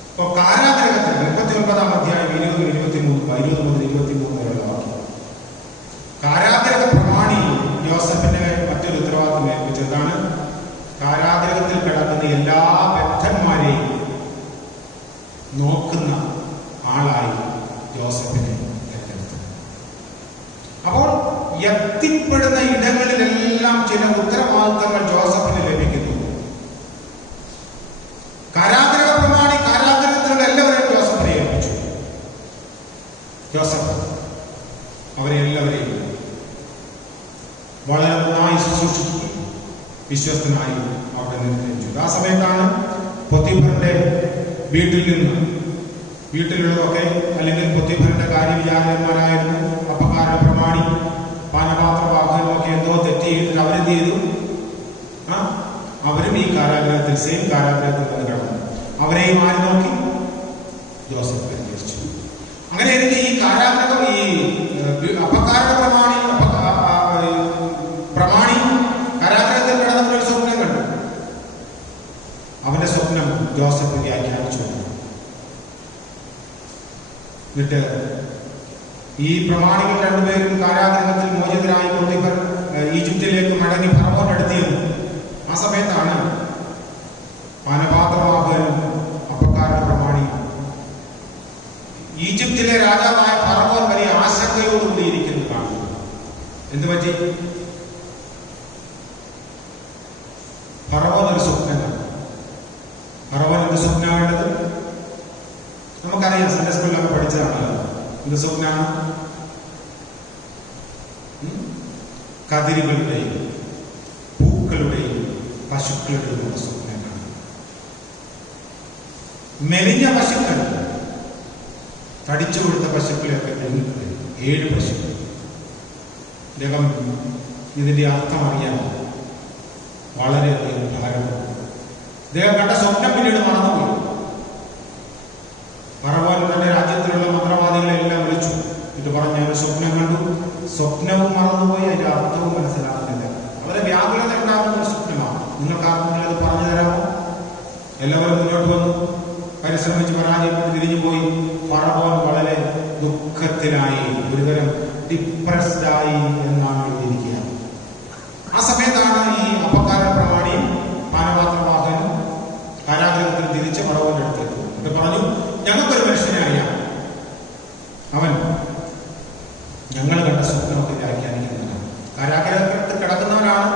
അപ്പൊ കാരാഗ്രഹത്തിൽ 29-ാം അധ്യായം 20 മുതൽ 23 വരെയുള്ള വാക്യം. കാരാഗ്രഹ പ്രമാണി യോസഫിന്റെ മറ്റൊരു ഉത്തരവാദിത്വം ഏൽപ്പിച്ചതാണ് കാരാഗ്രഹത്തിൽ കിടക്കുന്ന എല്ലാ ബദ്ധന്മാരെയും നോക്കുന്ന ആളായി ജോസഫിനെ തിരഞ്ഞെടുത്തത്. അപ്പോൾ എത്തിപ്പെടുന്ന ഇടങ്ങളിലെല്ലാം ചില ഉത്തരവാദിത്തങ്ങൾ ജോസഫിന് ലഭിക്കുന്നു. കാരാഗ്രഹ പ്രമാണി കാരാഗ്രഹത്തിലുള്ള എല്ലാവരെയും ജോസഫിനെ ഏൽപ്പിച്ചു. ജോസഫ് അവരെ എല്ലാവരെയും വളരെ നന്നായി ശുശ്രൂഷിച്ചു, വിശ്വസ്തനായി അവിടെ നിന്ന്. ആ സമയത്താണ് പൊത്തിഫറിന്റെ വീട്ടിലുള്ളതൊക്കെ, അല്ലെങ്കിൽ പൊത്തിഫറിന്റെ കാര്യവിചാരകന്മാരായിരുന്നു അപ്പക്കാരൻ, പ്രമാണി, പാനപാത്രവാഹകനുമൊക്കെ എന്തോ തെറ്റ് ചെയ്തിട്ട് അവരെന്ത് ചെയ്തു? അവരും ഈ കാരാഗ്രഹത്തിൽ, സെയിം കാരാഗ്രഹത്തിൽ വന്ന് കിടന്നു. അവരെയും ആര് നോക്കി? ജോസഫ് പരിഹരിച്ചു. അങ്ങനെ എനിക്ക് ഈ കാരാഗ്രഹം, ഈ അപ്പക്കാരുടെ പ്രമാണി കാരാഗ്രഹത്തിൽ കിടന്നപ്പോൾ ഒരു സ്വപ്നം കണ്ടു. അവന്റെ സ്വപ്നം ജോസഫ് വ്യാഖ്യാനിച്ചു. എന്നിട്ട് ഈ പ്രമാണികൾ രണ്ടുപേരും കാരാഗ്രഹത്തിൽ മോചിതരായി പൊത്തിഫർ ഈജിപ്തിലേക്ക് മടങ്ങി ഫറവോന്റെ അടുത്തിരുന്നു. ആ സമയത്താണ് പാനപാത്രവാഹകനും അപ്പക്കാരുടെ പ്രമാണി ഈജിപ്തിലെ രാജാവായ ഫറവോൻ വലിയ ആശങ്കയോടുകൂടി ഇരിക്കുന്നത് കാണുന്നു. എന്ത് പറ്റി? ഫറവോൻ ഒരു സ്വപ്നം കണ്ടു. ഫറവോൻ എന്ത് സ്വപ്നം കണ്ടത്? നമുക്കറിയാം, സൺഡേ സ്കൂളിലൊക്കെ പഠിച്ചതാണല്ലോ. എന്ത് സ്വപ്നമാണ്? കതിരുകളുടെയും പൂക്കളുടെയും പശുക്കളുടെയും സ്വപ്നം കാണും. മെലിഞ്ഞ പശുക്കൾ, തടിച്ചു കൊടുത്ത പശുക്കളെയൊക്കെ മെലിഞ്ഞത് 7 പശുക്കൾ. അദ്ദേഹം ഇതിന്റെ അർത്ഥം അറിയാൻ വളരെയധികം ഭാരമാണ്. അദ്ദേഹം കണ്ട സ്വപ്നം പിന്നീട് മറന്നുപോയി. ഫറവോൻ തന്റെ രാജ്യത്തിലുള്ള മന്ത്രവാദികളെല്ലാം വിളിച്ചു. ഇത് പറഞ്ഞ് ഞാൻ സ്വപ്നം കണ്ടു. സ്വപ്നവും മറന്നുപോയി, അതിന്റെ അർത്ഥവും മനസ്സിലാകുന്നില്ല. വളരെ വ്യാകുലത ഉണ്ടാകുന്ന ഒരു സ്വപ്നമാണ്. നിങ്ങൾക്ക് ആർക്കെങ്കിലും അത് പറഞ്ഞു തരാമോ? എല്ലാവരും മുന്നോട്ട് വന്നു. പരിശ്രമിച്ച് പരാജയപ്പെട്ട് തിരിഞ്ഞുപോയി. ഫറവോൻ വളരെ ദുഃഖത്തിലായി, ഒരുതരം ഡിപ്രസ്ഡായി എന്നാണ് എഴുതിയിരിക്കുക. ആ സമയത്താണ് ഈ അപ്പക്കാരൻ പ്രമാണിയും പാനപാത്രവാഹകനും കാരാഗ്രഹത്തിൽ തിരിച്ച് ഫറവോന്റെ അടുത്തേക്ക് എന്നിട്ട് പറഞ്ഞു, ഞങ്ങൾക്കൊരു മനുഷ്യനെ അറിയാം. അവൻ ഞങ്ങൾ കണ്ട സ്വപ്നമൊക്കെ വ്യാഖ്യാനിക്കുന്നതാണ്. കാരാഗ്രഹത്തിൽ കിടക്കുന്നവരാണ്.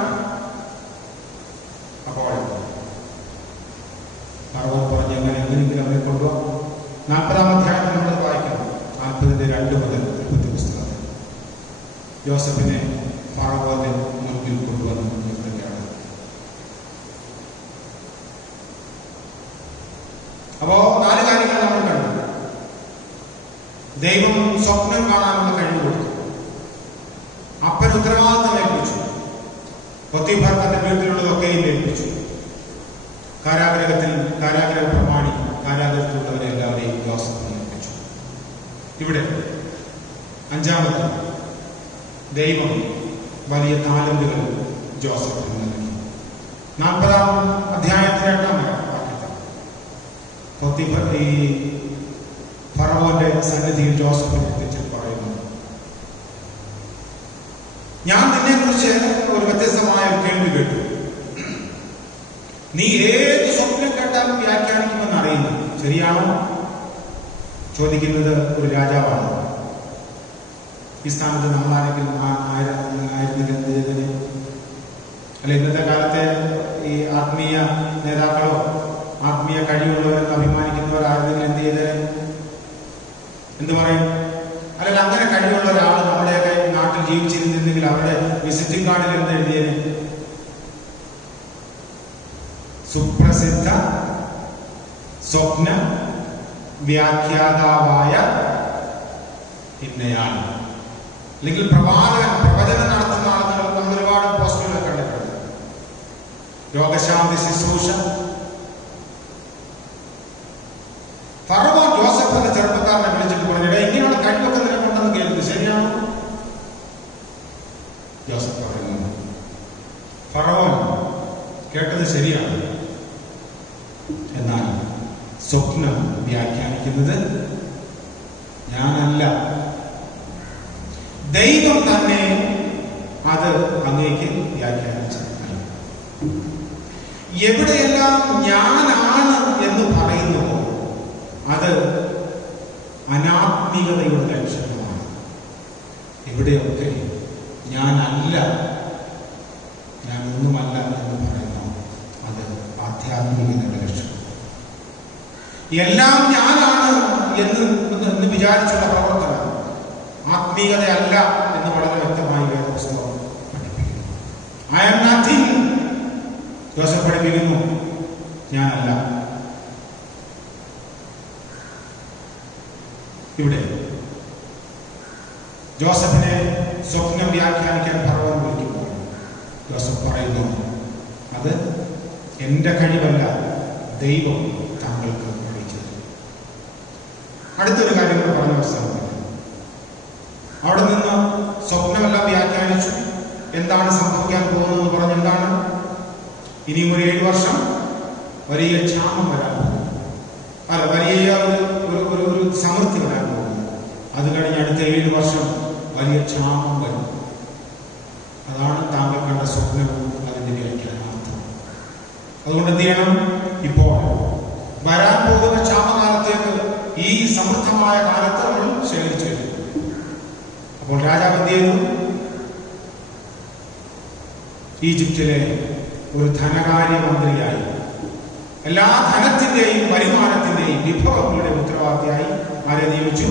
അപ്പോൾ ഫറവോൻ പറഞ്ഞ് എങ്ങനെയെങ്കിലും അവരെ കൊണ്ടുപോകാം. 40-ാം അധ്യായം നമ്മൾ വായിക്കണം. 40-2 മുതൽ 30 പുസ്തകത്തിൽ യോസഫിനെ ഫറവോന്റെ മുൻപിൽ കൊണ്ടുവന്ന് നിർത്തുകയാണ്. അപ്പോ 4 കാര്യങ്ങൾ നമ്മൾ കണ്ടു. ദൈവം സ്വപ്നം കാണാനുള്ള കഴിവ് കൊടുത്തു. അപ്പൻ ഉത്തരവാദിത്തം ഏൽപ്പിച്ചു. പൊത്തിഫർ തന്റെ വീട്ടിലുള്ളതൊക്കെയും ഏൽപ്പിച്ചു. കാരാഗ്രഹ പ്രമാണി കാരാഗ്രഹത്തിലുള്ളവരെ എല്ലാവരെയും യോസഫിനെ ഏൽപ്പിച്ചു. ഇവിടെ 5-ാമത് ദൈവം വലിയ താലന്തുകൾ ജോസഫിന് നൽകി. 40-ാം അധ്യായത്തിലെ 8-ാം വാക്യത്തിൽ പൊത്തിഫർ ഈ ഫറവോന്റെ സന്നിധിയിൽ ജോസഫിനെ എത്തിച്ചിട്ട് പറയുന്നു, ഞാൻ നിന്നെക്കുറിച്ച് ഒരു വ്യത്യസ്തമായ ഒരു കേൾവി കേട്ടു. നീ ഏത് സ്വപ്നം കേട്ടാലും വ്യാഖ്യാനിക്കുമെന്ന് അറിയുന്നു. ശരിയാണോ? ചോദിക്കുന്നത് ഒരു രാജാവാണ്. ഈ സ്ഥാനത്ത് നമ്മളാരെങ്കിലും ആയിരുന്നില്ല. അല്ല, ഇന്നത്തെ കാലത്തെ ഈ ആത്മീയ നേതാക്കളോ ആത്മീയ കഴിവുള്ളവരെന്ന് അഭിമാനിക്കുന്നവരായിരുന്നെങ്കിൽ എന്ത് ചെയ്ത് എന്ത് പറയും? അല്ലെങ്കിൽ അങ്ങനെ കഴിവുള്ള ഒരാൾ നമ്മുടെയൊക്കെ നാട്ടിൽ ജീവിച്ചിരുന്നില്ലെങ്കിൽ അവരുടെ വിസിറ്റിംഗ് കാർഡിൽ എന്ത് എഴുതിയേനെ? സുപ്രസിദ്ധ സ്വപ്ന വ്യാഖ്യാതാവായ ഇന്നയാൾ. അല്ലെങ്കിൽ പ്രവചനം നടത്തുന്ന ആളുകൾ നമ്മൾ ഒരുപാട് പോസ്റ്റുകൾ കണ്ടിട്ടുണ്ട്. രോഗശാന്തി ശുശ്രൂഷ. ഫറവോൻ ജോസഫ് എന്ന ചെറുപ്പക്കാരനെ വിളിച്ചിട്ട് പറഞ്ഞിട്ട് ഇങ്ങനെയുള്ള കഴിവൊക്കെ നിലകൊണ്ടെന്ന് കേൾക്കുന്നു. ശരിയാണോ? ജോസഫ് പറയുന്നു, ഫറവോൻ കേട്ടത് ശരിയാണ്. എന്നാൽ സ്വപ്നം വ്യാഖ്യാനിക്കുന്നത് ഞാനല്ല, ദൈവം തന്നെ അത് അങ്ങേക്ക് വ്യാഖ്യാനിച്ചു. എവിടെയെല്ലാം ഞാനാണ് എന്ന് പറയുന്നുവോ അത് അനാത്മീയതയുടെ ലക്ഷണമാണ്. എവിടെയൊക്കെ ഞാനല്ല, ഞാനൊന്നുമല്ല എന്ന് പറയുന്നു, അത് ആധ്യാത്മികതയുടെ ലക്ഷണം. എല്ലാം ഞാനാണ് എന്ന് വിചാരിച്ചുള്ള പ്രവർത്തനം ആത്മീയതയല്ല എന്ന് വളരെ വ്യക്തമായി വേദപുസ്തകം പഠിപ്പിക്കുന്നു. ഐ ആം നത്തിങ് ജോസഫ് പഠിപ്പിക്കുന്നു, ഞാനല്ല. ഇവിടെ ജോസഫിനെ സ്വപ്നം വ്യാഖ്യാനിക്കാൻ ഫറവോൻ വിളിക്കുമ്പോൾ ജോസഫ് പറയുന്നു, അത് എന്റെ കഴിവല്ല, ദൈവം താങ്കൾക്ക് അറിയിച്ചത്. അടുത്തൊരു കാര്യം കൂടെ പറഞ്ഞ അവസാനിപ്പിക്കുന്നു. അവിടെ നിന്ന് സ്വപ്നമെല്ലാം വ്യാഖ്യാനിച്ചു. എന്താണ് സംഭവിക്കാൻ പോകുന്നതെന്ന് പറഞ്ഞ് എന്താണ്? ഇനിയും ഒരു 7 വർഷം വലിയ ക്ഷാമം വരാൻ പോകുന്നു. അല്ല, വലിയ ഒരു സമൃദ്ധി വരാൻ പോകുന്നു. അത് കഴിഞ്ഞ് അടുത്ത 7 വർഷം വലിയ ക്ഷാമം വരും. അതാണ് താങ്കൾ കണ്ട സ്വപ്നവും അതിന്റെ വ്യാഖ്യാനാർത്ഥം. അതുകൊണ്ട് എന്ത് ചെയ്യണം? ഇപ്പോൾ വരാൻ പോകുന്ന ക്ഷാമകാലത്തേക്ക് ഈ സമൃദ്ധമായ കാലത്ത് നമ്മൾ ശേഖരിച്ചു കഴിഞ്ഞു. അപ്പോൾ രാജാവ് എന്ത് ചെയ്തു? ഈജിപ്തിലെ ഒരു ധനകാര്യമന്ത്രിയായി എല്ലാ ധനത്തിന്റെയും വരുമാനത്തിന്റെയും വിഭവങ്ങളുടെ ഉത്തരവാദിയായി ആരെ നിയമിച്ചു?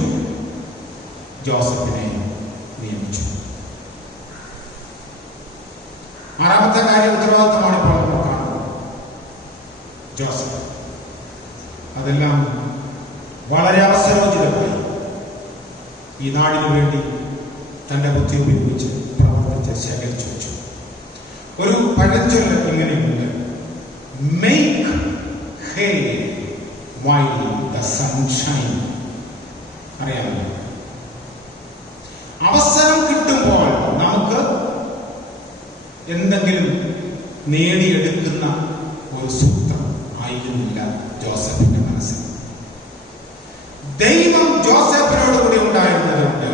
ജോസഫിനെ നിയമിച്ചു. 6ാമത്തെ കാര്യം ഉത്തരവാദിത്തമാണ് ഇപ്പോൾ നമ്മൾ കാണുന്നത്. ജോസഫ് അതെല്ലാം വളരെ അവസരോചിതമായി ഈ നാടിനു വേണ്ടി തന്റെ ബുദ്ധി ഉപയോഗിച്ച് പ്രവർത്തിച്ച് ശേഖരിച്ചു വെച്ചു. ഒരു പഴഞ്ചൊല്ല് ഇങ്ങനെയുണ്ട്, make hey while the sunshine. അറിയാമല്ലോ, അവസരം കിട്ടുമ്പോൾ നമുക്ക് എന്തെങ്കിലും നേടിയെടുക്കുന്ന ഒരു സൂത്രം ആയിരുന്നില്ല ജോസഫിന്റെ മനസ്സിൽ. ദൈവം ജോസഫിനോട് കൂടി ഉണ്ടായിരുന്നതുകൊണ്ട്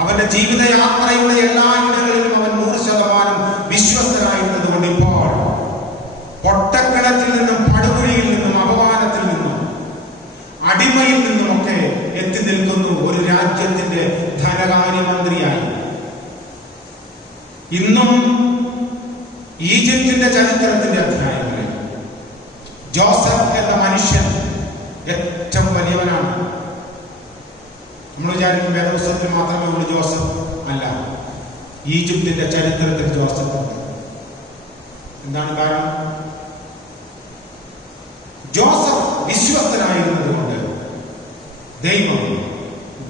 അവന്റെ ജീവിതയാത്രയുടെ എല്ലാ ഇടങ്ങളിലും അവൻ 100% വിശ്വസ്തനായിരുന്നതുകൊണ്ട് ഇപ്പോൾ പൊട്ടക്കിണറ്റിൽ നിന്നും, പടുകുഴിയിൽ നിന്നും, അപമാനത്തിൽ നിന്നും, അടിമയിൽ നിന്നുമൊക്കെ എത്തി നിൽക്കുന്നു ഒരു രാജ്യത്തിന്റെ ധനകാര്യമന്ത്രി ചരിത്രത്തിന്റെ അധ്യായങ്ങളിൽ ജോസഫ് എന്ന മനുഷ്യൻ ഏറ്റവും വലിയവനാണ്. നമ്മൾ വിചാരിക്കും വേദപുസ്തകത്തിൽ മാത്രമേ ഉള്ളൂ ജോസഫ്. അല്ല, ഈജിപ്തിന്റെ ചരിത്രത്തിൽ ജോസഫ് ഉണ്ട്. എന്താണ് കാരണം? ജോസഫ് വിശ്വസ്തനായിരുന്നത് കൊണ്ട് ദൈവം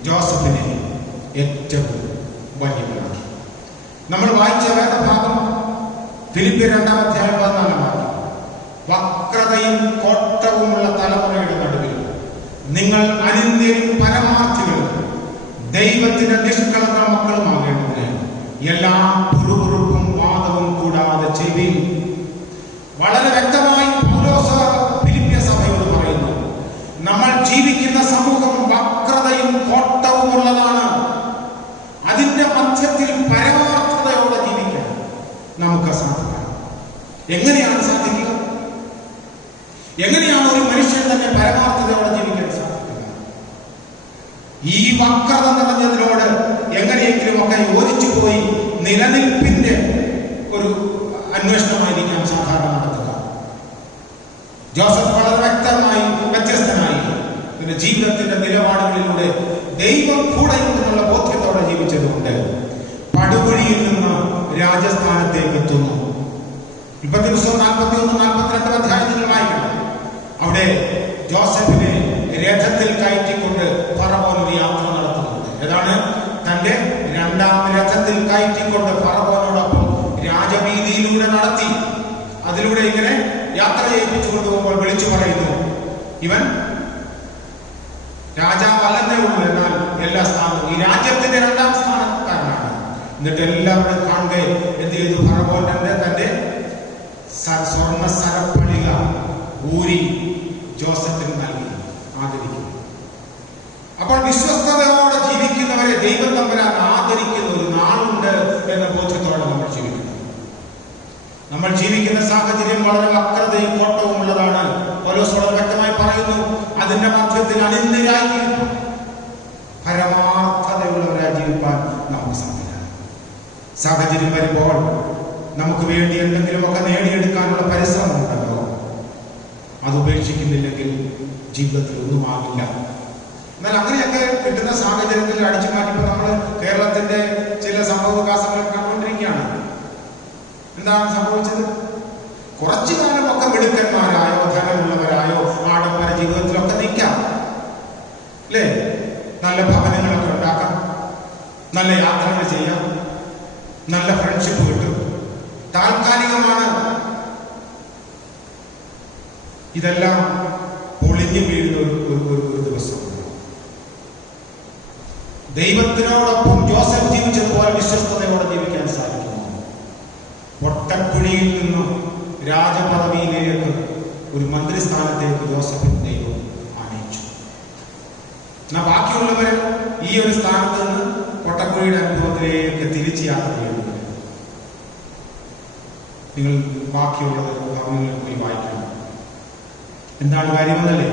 ജോസഫിനെ ഏറ്റവും വലിയവനാക്കി. നമ്മൾ വായിച്ച വേദഭാഗം ഫിലിപ്പിയർ 2:14 വക്രതയും കോട്ടവുമുള്ള തലമുറയുടെ നടുവിൽ നിങ്ങൾ അനിന്യരും പരമാർത്ഥികളും ദൈവത്തിന്റെ നിഷ്കളങ്ക മക്കളുമാകേണ്ടതിന് എല്ലാം പുറുപുറുപ്പും വാദവും കൂടാതെ ചെയ്യുകയും. വളരെ വ്യക്തമായി പൗലോസ് ഫിലിപ്പിയ സഭയോട് പറയുന്നു, നമ്മൾ ജീവിക്കുന്ന സമൂഹം വക്രതയും കോട്ടവുമുള്ളതാണ്. അതിന്റെ മധ്യത്തിൽ പരമാർത്ഥതയോടെ ജീവിക്കാൻ നമുക്ക് സാധിക്കണം. എങ്ങനെയാണ് സാധിക്കുക? എങ്ങനെയാണ് ഒരു മനുഷ്യൻ തന്നെ പരമാർത്ഥതയോടെ ജീവിക്കാൻ സാധിക്കുക? ഈ വക്രത നിറഞ്ഞതിനോട് എങ്ങനെയെങ്കിലും ഒക്കെ യോജിച്ചു പോയി നിലനിൽപ്പിന്റെ ഒരു അന്വേഷണമായിരിക്കാം സാധാരണ നടത്തുക. ജോസഫ് വളരെ വ്യക്തമായി വ്യത്യസ്തനായി പിന്നെ ജീവിതത്തിന്റെ നിലപാടുകളിലൂടെ ദൈവം കൂടെയുണ്ടെന്നുള്ള ബോധ്യത്തോടെ ജീവിച്ചതുകൊണ്ട് പടുകുഴിയിൽ നിന്ന് രാജസ്ഥാനത്തേക്ക് എത്തുന്നു. 41-42 അധ്യായങ്ങൾ വായിക്കണം. അവിടെ ജോസഫിനെ രഥത്തിൽ കയറ്റിക്കൊണ്ട് ഫറവോൻ ഒരു യാത്ര നടത്തുന്നുണ്ട്. ഏതാണ്? തന്റെ രണ്ടാം രഥത്തിൽ കയറ്റിക്കൊണ്ട് ഫറവോനോടൊപ്പം രാജവീതിയിലൂടെ നടത്തി അതിലൂടെ ഇങ്ങനെ യാത്ര ചെയ്യിപ്പിച്ചു കൊണ്ടുപോകുമ്പോൾ വിളിച്ചു പറയുന്നു, ഇവൻ രാജാവല്ലെന്നേ ഉള്ളൂ, എന്നാൽ എല്ലാ സ്ഥാനവും ഈ രാജ്യത്തിന്റെ രണ്ടാം സ്ഥാനക്കാരനാണ്. എന്നിട്ട് എല്ലാവരും കാണുകയും എന്ത് ചെയ്തു? ഫറവോൻ തന്റെ സ്വർണ്ണ സരപ്പണിക ഊരി ജോസഫിന് നൽകി ആദരിക്കുന്നു. അപ്പോൾ വിശ്വസ്തയോടെ ജീവിക്കുന്നവരെ ദൈവം തമ്പുരാൻ ആദരിക്കുന്ന ഒരു നാളുണ്ട് എന്ന ബോധ്യത്തോടെ നമ്മൾ ജീവിക്കുന്നു. നമ്മൾ ജീവിക്കുന്ന സാഹചര്യം വളരെ വക്രതയും കോട്ടവും ഉള്ളതാണ്. പൗലോസ് വളരെ വ്യക്തമായി പറയുന്നു, അതിന്റെ മധ്യത്തിൽ അനിന്ദരായി പരമാർത്ഥതയുള്ളവരായി ജീവിക്കാൻ നമുക്ക് സാധിക്കണം. സാഹചര്യം വരുമ്പോൾ നമുക്ക് വേണ്ടി എന്തെങ്കിലുമൊക്കെ നേടിയെടുക്കാനുള്ള പരിശ്രമം ഉണ്ടല്ലോ, അത് ഉപേക്ഷിക്കുന്നില്ലെങ്കിൽ ജീവിതത്തിൽ ഒന്നുമാകില്ല. എന്നാൽ അങ്ങനെയൊക്കെ കിട്ടുന്ന സാഹചര്യത്തിൽ അടിച്ചു മാറ്റിപ്പോൾ നമ്മൾ കേരളത്തിന്റെ ചില സംഭവവികാസങ്ങൾ കണ്ടുകൊണ്ടിരിക്കുകയാണ്. എന്താണ് സംഭവിച്ചത്? കുറച്ചു കാലമൊക്കെ മിടുക്കന്മാരായോ ധനമുള്ളവരായോ ആഡംബര ജീവിതത്തിലൊക്കെ നിൽക്കാം, അല്ലേ? നല്ല ഭവനങ്ങളൊക്കെ ഉണ്ടാക്കാം, നല്ല യാത്രകൾ ചെയ്യാം, നല്ല ഫ്രണ്ട്ഷിപ്പ് കിട്ടും. താൽക്കാലികമാണ്. ഇതെല്ലാം പൊളിഞ്ഞു വീഴുന്ന ഒരു ദിവസം. ദൈവത്തിനോടൊപ്പം ജോസഫ് ജീവിച്ചതുപോലെ വിശ്വസ്തയോടെ ജീവിക്കാൻ സാധിക്കുന്നു. പൊട്ടക്കുഴിയിൽ നിന്നും രാജപദവിയിലേക്ക് ഒരു മന്ത്രിസ്ഥാനത്തേക്ക് ജോസഫിന് ദൈവം ആനയിച്ചു. എന്നാൽ ബാക്കിയുള്ളവർ ഈ ഒരു സ്ഥാനത്ത് നിന്ന് പൊട്ടക്കുഴിയുടെ അനുഭവത്തിലേക്ക് തിരിച്ച് യാത്ര ചെയ്യുന്നത്. നിങ്ങൾ ബാക്കിയുള്ളത് ഭാവങ്ങളിൽ പോയി വായിക്കണം. എന്താണ് കാര്യമെന്നല്ലേ?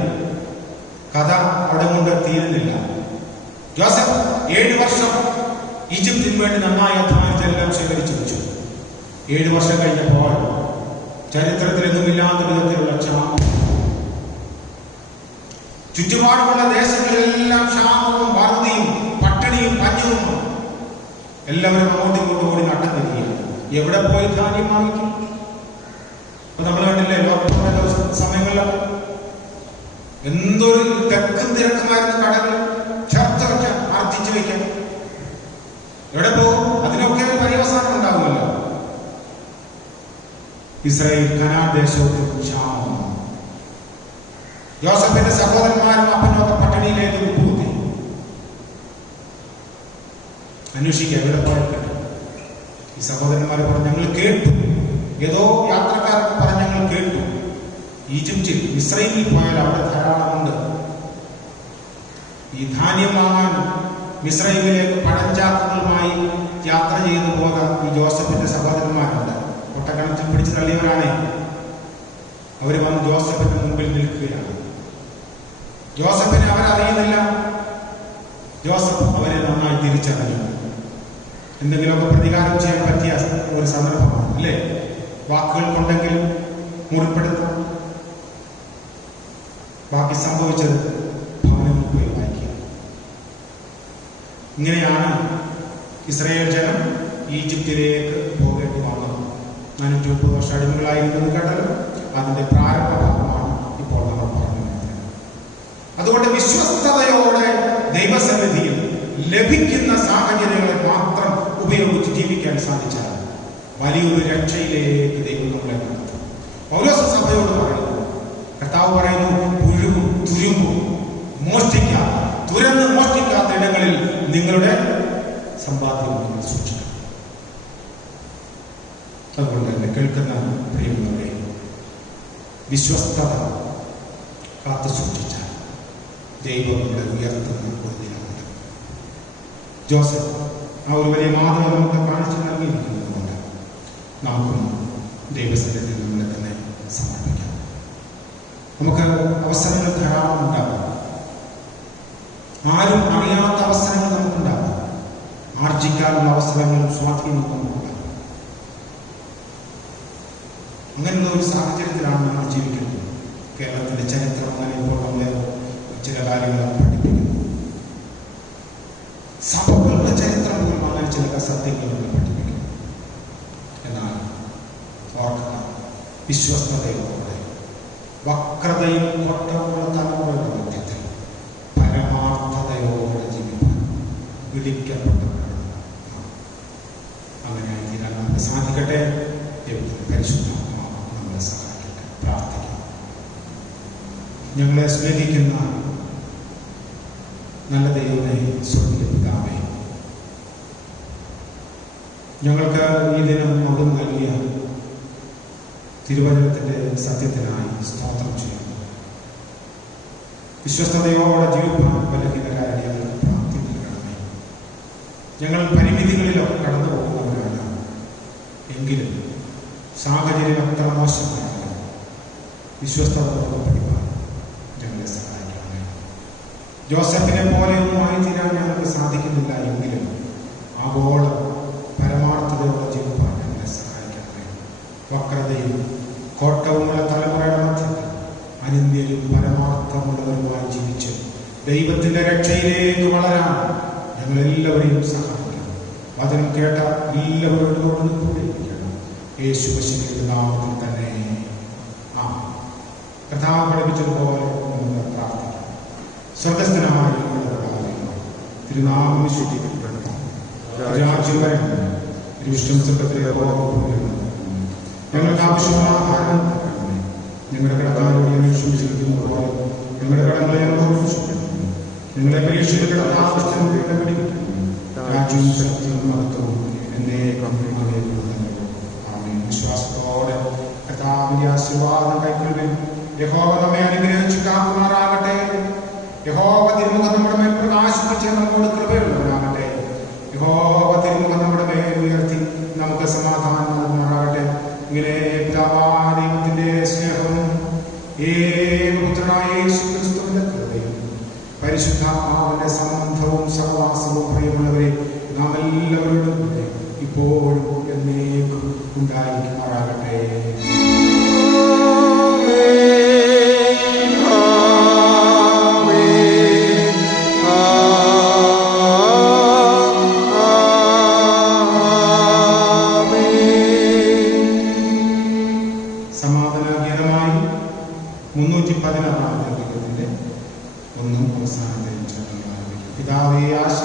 കഥ അവിടെ കൊണ്ട് തീരുന്നില്ല. ജോസഫ് 7 വർഷം ഈജിപ്തിന് വേണ്ടി നന്നായി അധ്വാനിച്ചെല്ലാം ശേഖരിച്ചു വെച്ചു. 7 വർഷം കഴിഞ്ഞപ്പോൾ ചരിത്രത്തിലെങ്ങുമില്ലാത്ത വിധത്തിലുള്ള ക്ഷാമം, ചുറ്റുപാടുമുള്ള ദേശങ്ങളിലെല്ലാം ക്ഷാമവും വറുതിയും പട്ടിണിയും പഞ്ഞവും. എല്ലാവരും അങ്ങോട്ടും ഇങ്ങോട്ടും ഓടി നട്ടം തിരികെ. എവിടെ പോയി ധാന്യം വാങ്ങിക്കും? അപ്പൊ നമ്മൾ കണ്ടില്ലേ ലോക്ക്ഡൌൺ സമയങ്ങളിലൊക്കെ എന്തൊരു തെക്കും തിരക്കുമായിരുന്ന കടകൾ ചേർത്ത് വെക്കാൻ, ആർജിച്ചു വെക്കാൻ. എവിടെ പോകും? അതിനൊക്കെ ഒരു പര്യവസാനം ഉണ്ടാവുമല്ലോ. ഇസ്രായേൽ കനാൻ ദേശത്ത് ക്ഷാമം. ജോസഫിന്റെ സഹോദരന്മാരും അപ്പനൊക്കെ പട്ടിണിയിലേക്ക് വിട്ടുകൂത്തി. അന്വേഷിക്കുക എവിടെ പോയിട്ട്. ഈ സഹോദരന്മാരെ പറഞ്ഞു, ഞങ്ങൾ കേട്ടു, ഏതോ യാത്രക്കാരൊക്കെ പറഞ്ഞ് ഞങ്ങൾ കേട്ടു, ഈജിപ്തിൽ ഇസ്രായേലിൽ പോയാൽ അവിടെ ധാരാളമുണ്ട്. ഈ ധാന്യം വാങ്ങാൻ മിസ്രൈമിലേക്ക് പഴഞ്ചാക്കുകളുമായി യാത്ര ചെയ്തു പോകാൻ ഈ ജോസഫിന്റെ സഹോദരന്മാരുണ്ട്. ഒട്ടക്കണത്തിൽ പിടിച്ചു തള്ളിയവരാണ്. അവർ വന്ന് ജോസഫിന്റെ മുമ്പിൽ നിൽക്കുകയാണ്. ജോസഫിനെ അവരറിയുന്നില്ല. ജോസഫ് അവരെ നന്നായി തിരിച്ചറിഞ്ഞു. എന്തെങ്കിലുമൊക്കെ പ്രതികാരം ചെയ്യാൻ പറ്റിയ ഒരു സന്ദർഭമാണ്, അല്ലേ? വാക്കുകൾ കൊണ്ടെങ്കിലും മുറിപ്പെടുത്താം. ബാക്കി സംഭവിച്ചത് ഭവനം പോയി വായിക്കുക. ഇങ്ങനെയാണ് ഇസ്രായേൽ ജനം ഈജിപ്തിലേക്ക് പോകേണ്ടി വന്നത്. 430 വർഷം അടിമകളായിരുന്നത് കേട്ടല്ലോ. അതിന്റെ പ്രാരംഭ ഭാഗമാണ് ഇപ്പോൾ നമ്മൾ പറഞ്ഞത്. അതുകൊണ്ട് വിശ്വസ്തയോടെ ദൈവസന്നിധിയിൽ ലഭിക്കുന്ന സാഹചര്യങ്ങളെ മാത്രം ഉപയോഗിച്ച് ജീവിക്കാൻ സാധിച്ചാൽ വലിയൊരു രക്ഷയിലേക്ക് ദൈവം നമ്മളെ നടത്തും. പൗലോസ് സഭയോട് പറയുന്നു, കർത്താവ് പറയുന്നു, പുഴുവും തുരുമ്പും തുരന്ന് മോഷ്ടിക്കാത്ത ഇടങ്ങളിൽ നിങ്ങളുടെ സമ്പാദ്യം നിങ്ങൾ സൂക്ഷിക്കണം. അതുകൊണ്ട് തന്നെ കേൾക്കുന്ന പ്രിയമുള്ളവരെ, വിശ്വസ്തത കാത്തു സൂക്ഷിച്ചാൽ ദൈവം നമ്മളെ ഉയർത്തുന്ന ഒരു ദിനമുണ്ട്. ജോസഫ് ആ ഒരു വലിയ മാതൃക നമുക്ക് കാണിച്ചു നൽകിയിരിക്കുന്നതുകൊണ്ട് നമുക്കും ദൈവസന്നിധിയിൽ നമ്മളെ തന്നെ സമർപ്പിക്കാം. നമുക്ക് അവസരങ്ങൾ ധാരാളം ഉണ്ടാകും. ആരും അറിയാത്ത അവസരങ്ങൾ നമുക്കുണ്ടാകും. ആർജിക്കാനുള്ള അവസരങ്ങളും സ്വാധീനവും നമുക്കുണ്ടാകും. അങ്ങനെയുള്ള ഒരു സാഹചര്യത്തിലാണ് നമ്മൾ ജീവിക്കുന്നത്. കേരളത്തിന്റെ ചരിത്രം അങ്ങനെ ഇപ്പോൾ നമ്മളെ ചില കാര്യങ്ങൾ പഠിപ്പിക്കുന്നു. സഭകളുടെ ചരിത്രം പോലും അങ്ങനെ ചില സത്യങ്ങൾ നമ്മൾ പഠിപ്പിക്കുന്നു. എന്നാൽ ഓർക്കുക, വിശ്വസ്തതയോടെ വക്രതയും കൊട്ടമുള്ള തലമുറയുടെ മധ്യത്തിൽ പരമാർത്ഥതയോടെ ജീവിക്കാൻ വിളിക്കപ്പെട്ടവരാണ്. അങ്ങനെ തീരാൻ നമുക്ക് സാധിക്കട്ടെ. ദൈവത്തിന്റെ പരിശുദ്ധാത്മാവ് നമ്മളെ സഹായിക്കട്ടെ. പ്രാർത്ഥിക്കാം. ഞങ്ങളെ സ്നേഹിക്കുന്ന നല്ല ദൈവമേ, സ്വർഗ്ഗീയ പിതാവേ, ഞങ്ങൾക്ക് ഈ ദിനം അവിടുന്ന് നൽകിയ തിരുവചനത്തിന്റെ സത്യത്തിനായി സ്തോത്രം ചെയ്യുന്നു. വിശ്വസ്തയോടെ ജീവിക്കാൻ ബലഹീനരായ ഞങ്ങൾക്ക് പ്രാപ്തി നൽകണമേ. ഞങ്ങൾ പരിമിതികളിലൊക്കെ കടന്നു പോകുന്നവരാണ്. എങ്കിലും സാഹചര്യം അത്ര മോശമായാലും വിശ്വസ്തയോടെ പഠിക്കാൻ ഞങ്ങളെ സഹായിക്കണമേ. ജോസഫിനെ പോലെയൊന്നും ആയിത്തീരാൻ ഞങ്ങൾക്ക് സാധിക്കുന്നില്ല. എങ്കിലും ആഗോളം പരമാർത്ഥതയോടെ ജീവിക്കാൻ ഞങ്ങളെ സഹായിക്കണമേ. വക്രതയും കോട്ടവുമുള്ള തലമുറയുടെ മധ്യത്തിൽ അനിന്ത്യരും പരമാർത്ഥമുള്ളവരുമായി ജീവിച്ച് ദൈവത്തിന്റെ രക്ഷയിലേക്ക് വളരാൻ ഞങ്ങളെല്ലാവരെയും സഹായിക്കണം. വചനം കേട്ട എല്ലാവരോടും കൂടിയിരിക്കണം. യേശുവിന്റെ നാമത്തിൽ തന്നെ കർത്താവ് പഠിപ്പിച്ചതുപോലെ നമുക്ക് പ്രാർത്ഥിക്കാം. സ്വർഗസ്ഥനായ തിരുനാമം ശുദ്ധീകരിക്കപ്പെടണം. രാജ്യം വരണം. തിരുവിഷ്ടം സ്വർഗത്തിലെ പോലെ ഞങ്ങൾക്ക് ആവശ്യമായ ആഹാരം തരണമേ. ഞങ്ങളുടെ കടക്കാരോട് ഞങ്ങൾ ക്ഷമിച്ചിരിക്കുന്ന പോലെ ഞങ്ങളുടെ കടങ്ങളെ ഞങ്ങളോട് ക്ഷമിക്കണം. നിങ്ങളുടെ പരീക്ഷയിൽ രാജ്യവും ശക്തിയും മഹത്വവും വിശ്വാസത്തോടെ കർത്താവിന്റെ ആശീർവാദം കൈക്കൊള്ളുകയും യഹോവ നമ്മെ അനുഗ്രഹിച്ചു കാക്കുമാറാകട്ടെ. യഹോവ തിരുമുഖം നമ്മുടെ മേൽ പ്രകാശിപ്പിച്ച് നമ്മോട് കൃപയുള്ളവരാകട്ടെ. യഹോവ തിരുമുഖം നമ്മുടെ മേൽ ഉയർത്തി നമുക്ക് സമാധാനം നൽകുമാറാകട്ടെ. ഇങ്ങനെ പിതാവായ ദൈവത്തിന്റെ സ്നേഹവും ഏകപുത്രനായ യേശുക്രിസ്തുവിന്റെ കൃപയും പരിശുദ്ധാത്മാവിന്റെ സംബന്ധവും സഹവാസവും പ്രിയമുള്ളവരെ നാം എല്ലാവരോടും ഇപ്പോഴും എന്നേക്കും ഉണ്ടായിരിക്കുമാറാകട്ടെ. സമാധാനഗീതമായി 316 ഗീതത്തിന്റെ ഒന്നും അവസാനത്തെ ചരണം ആരംഭിക്കും. പിതാവേ ആശ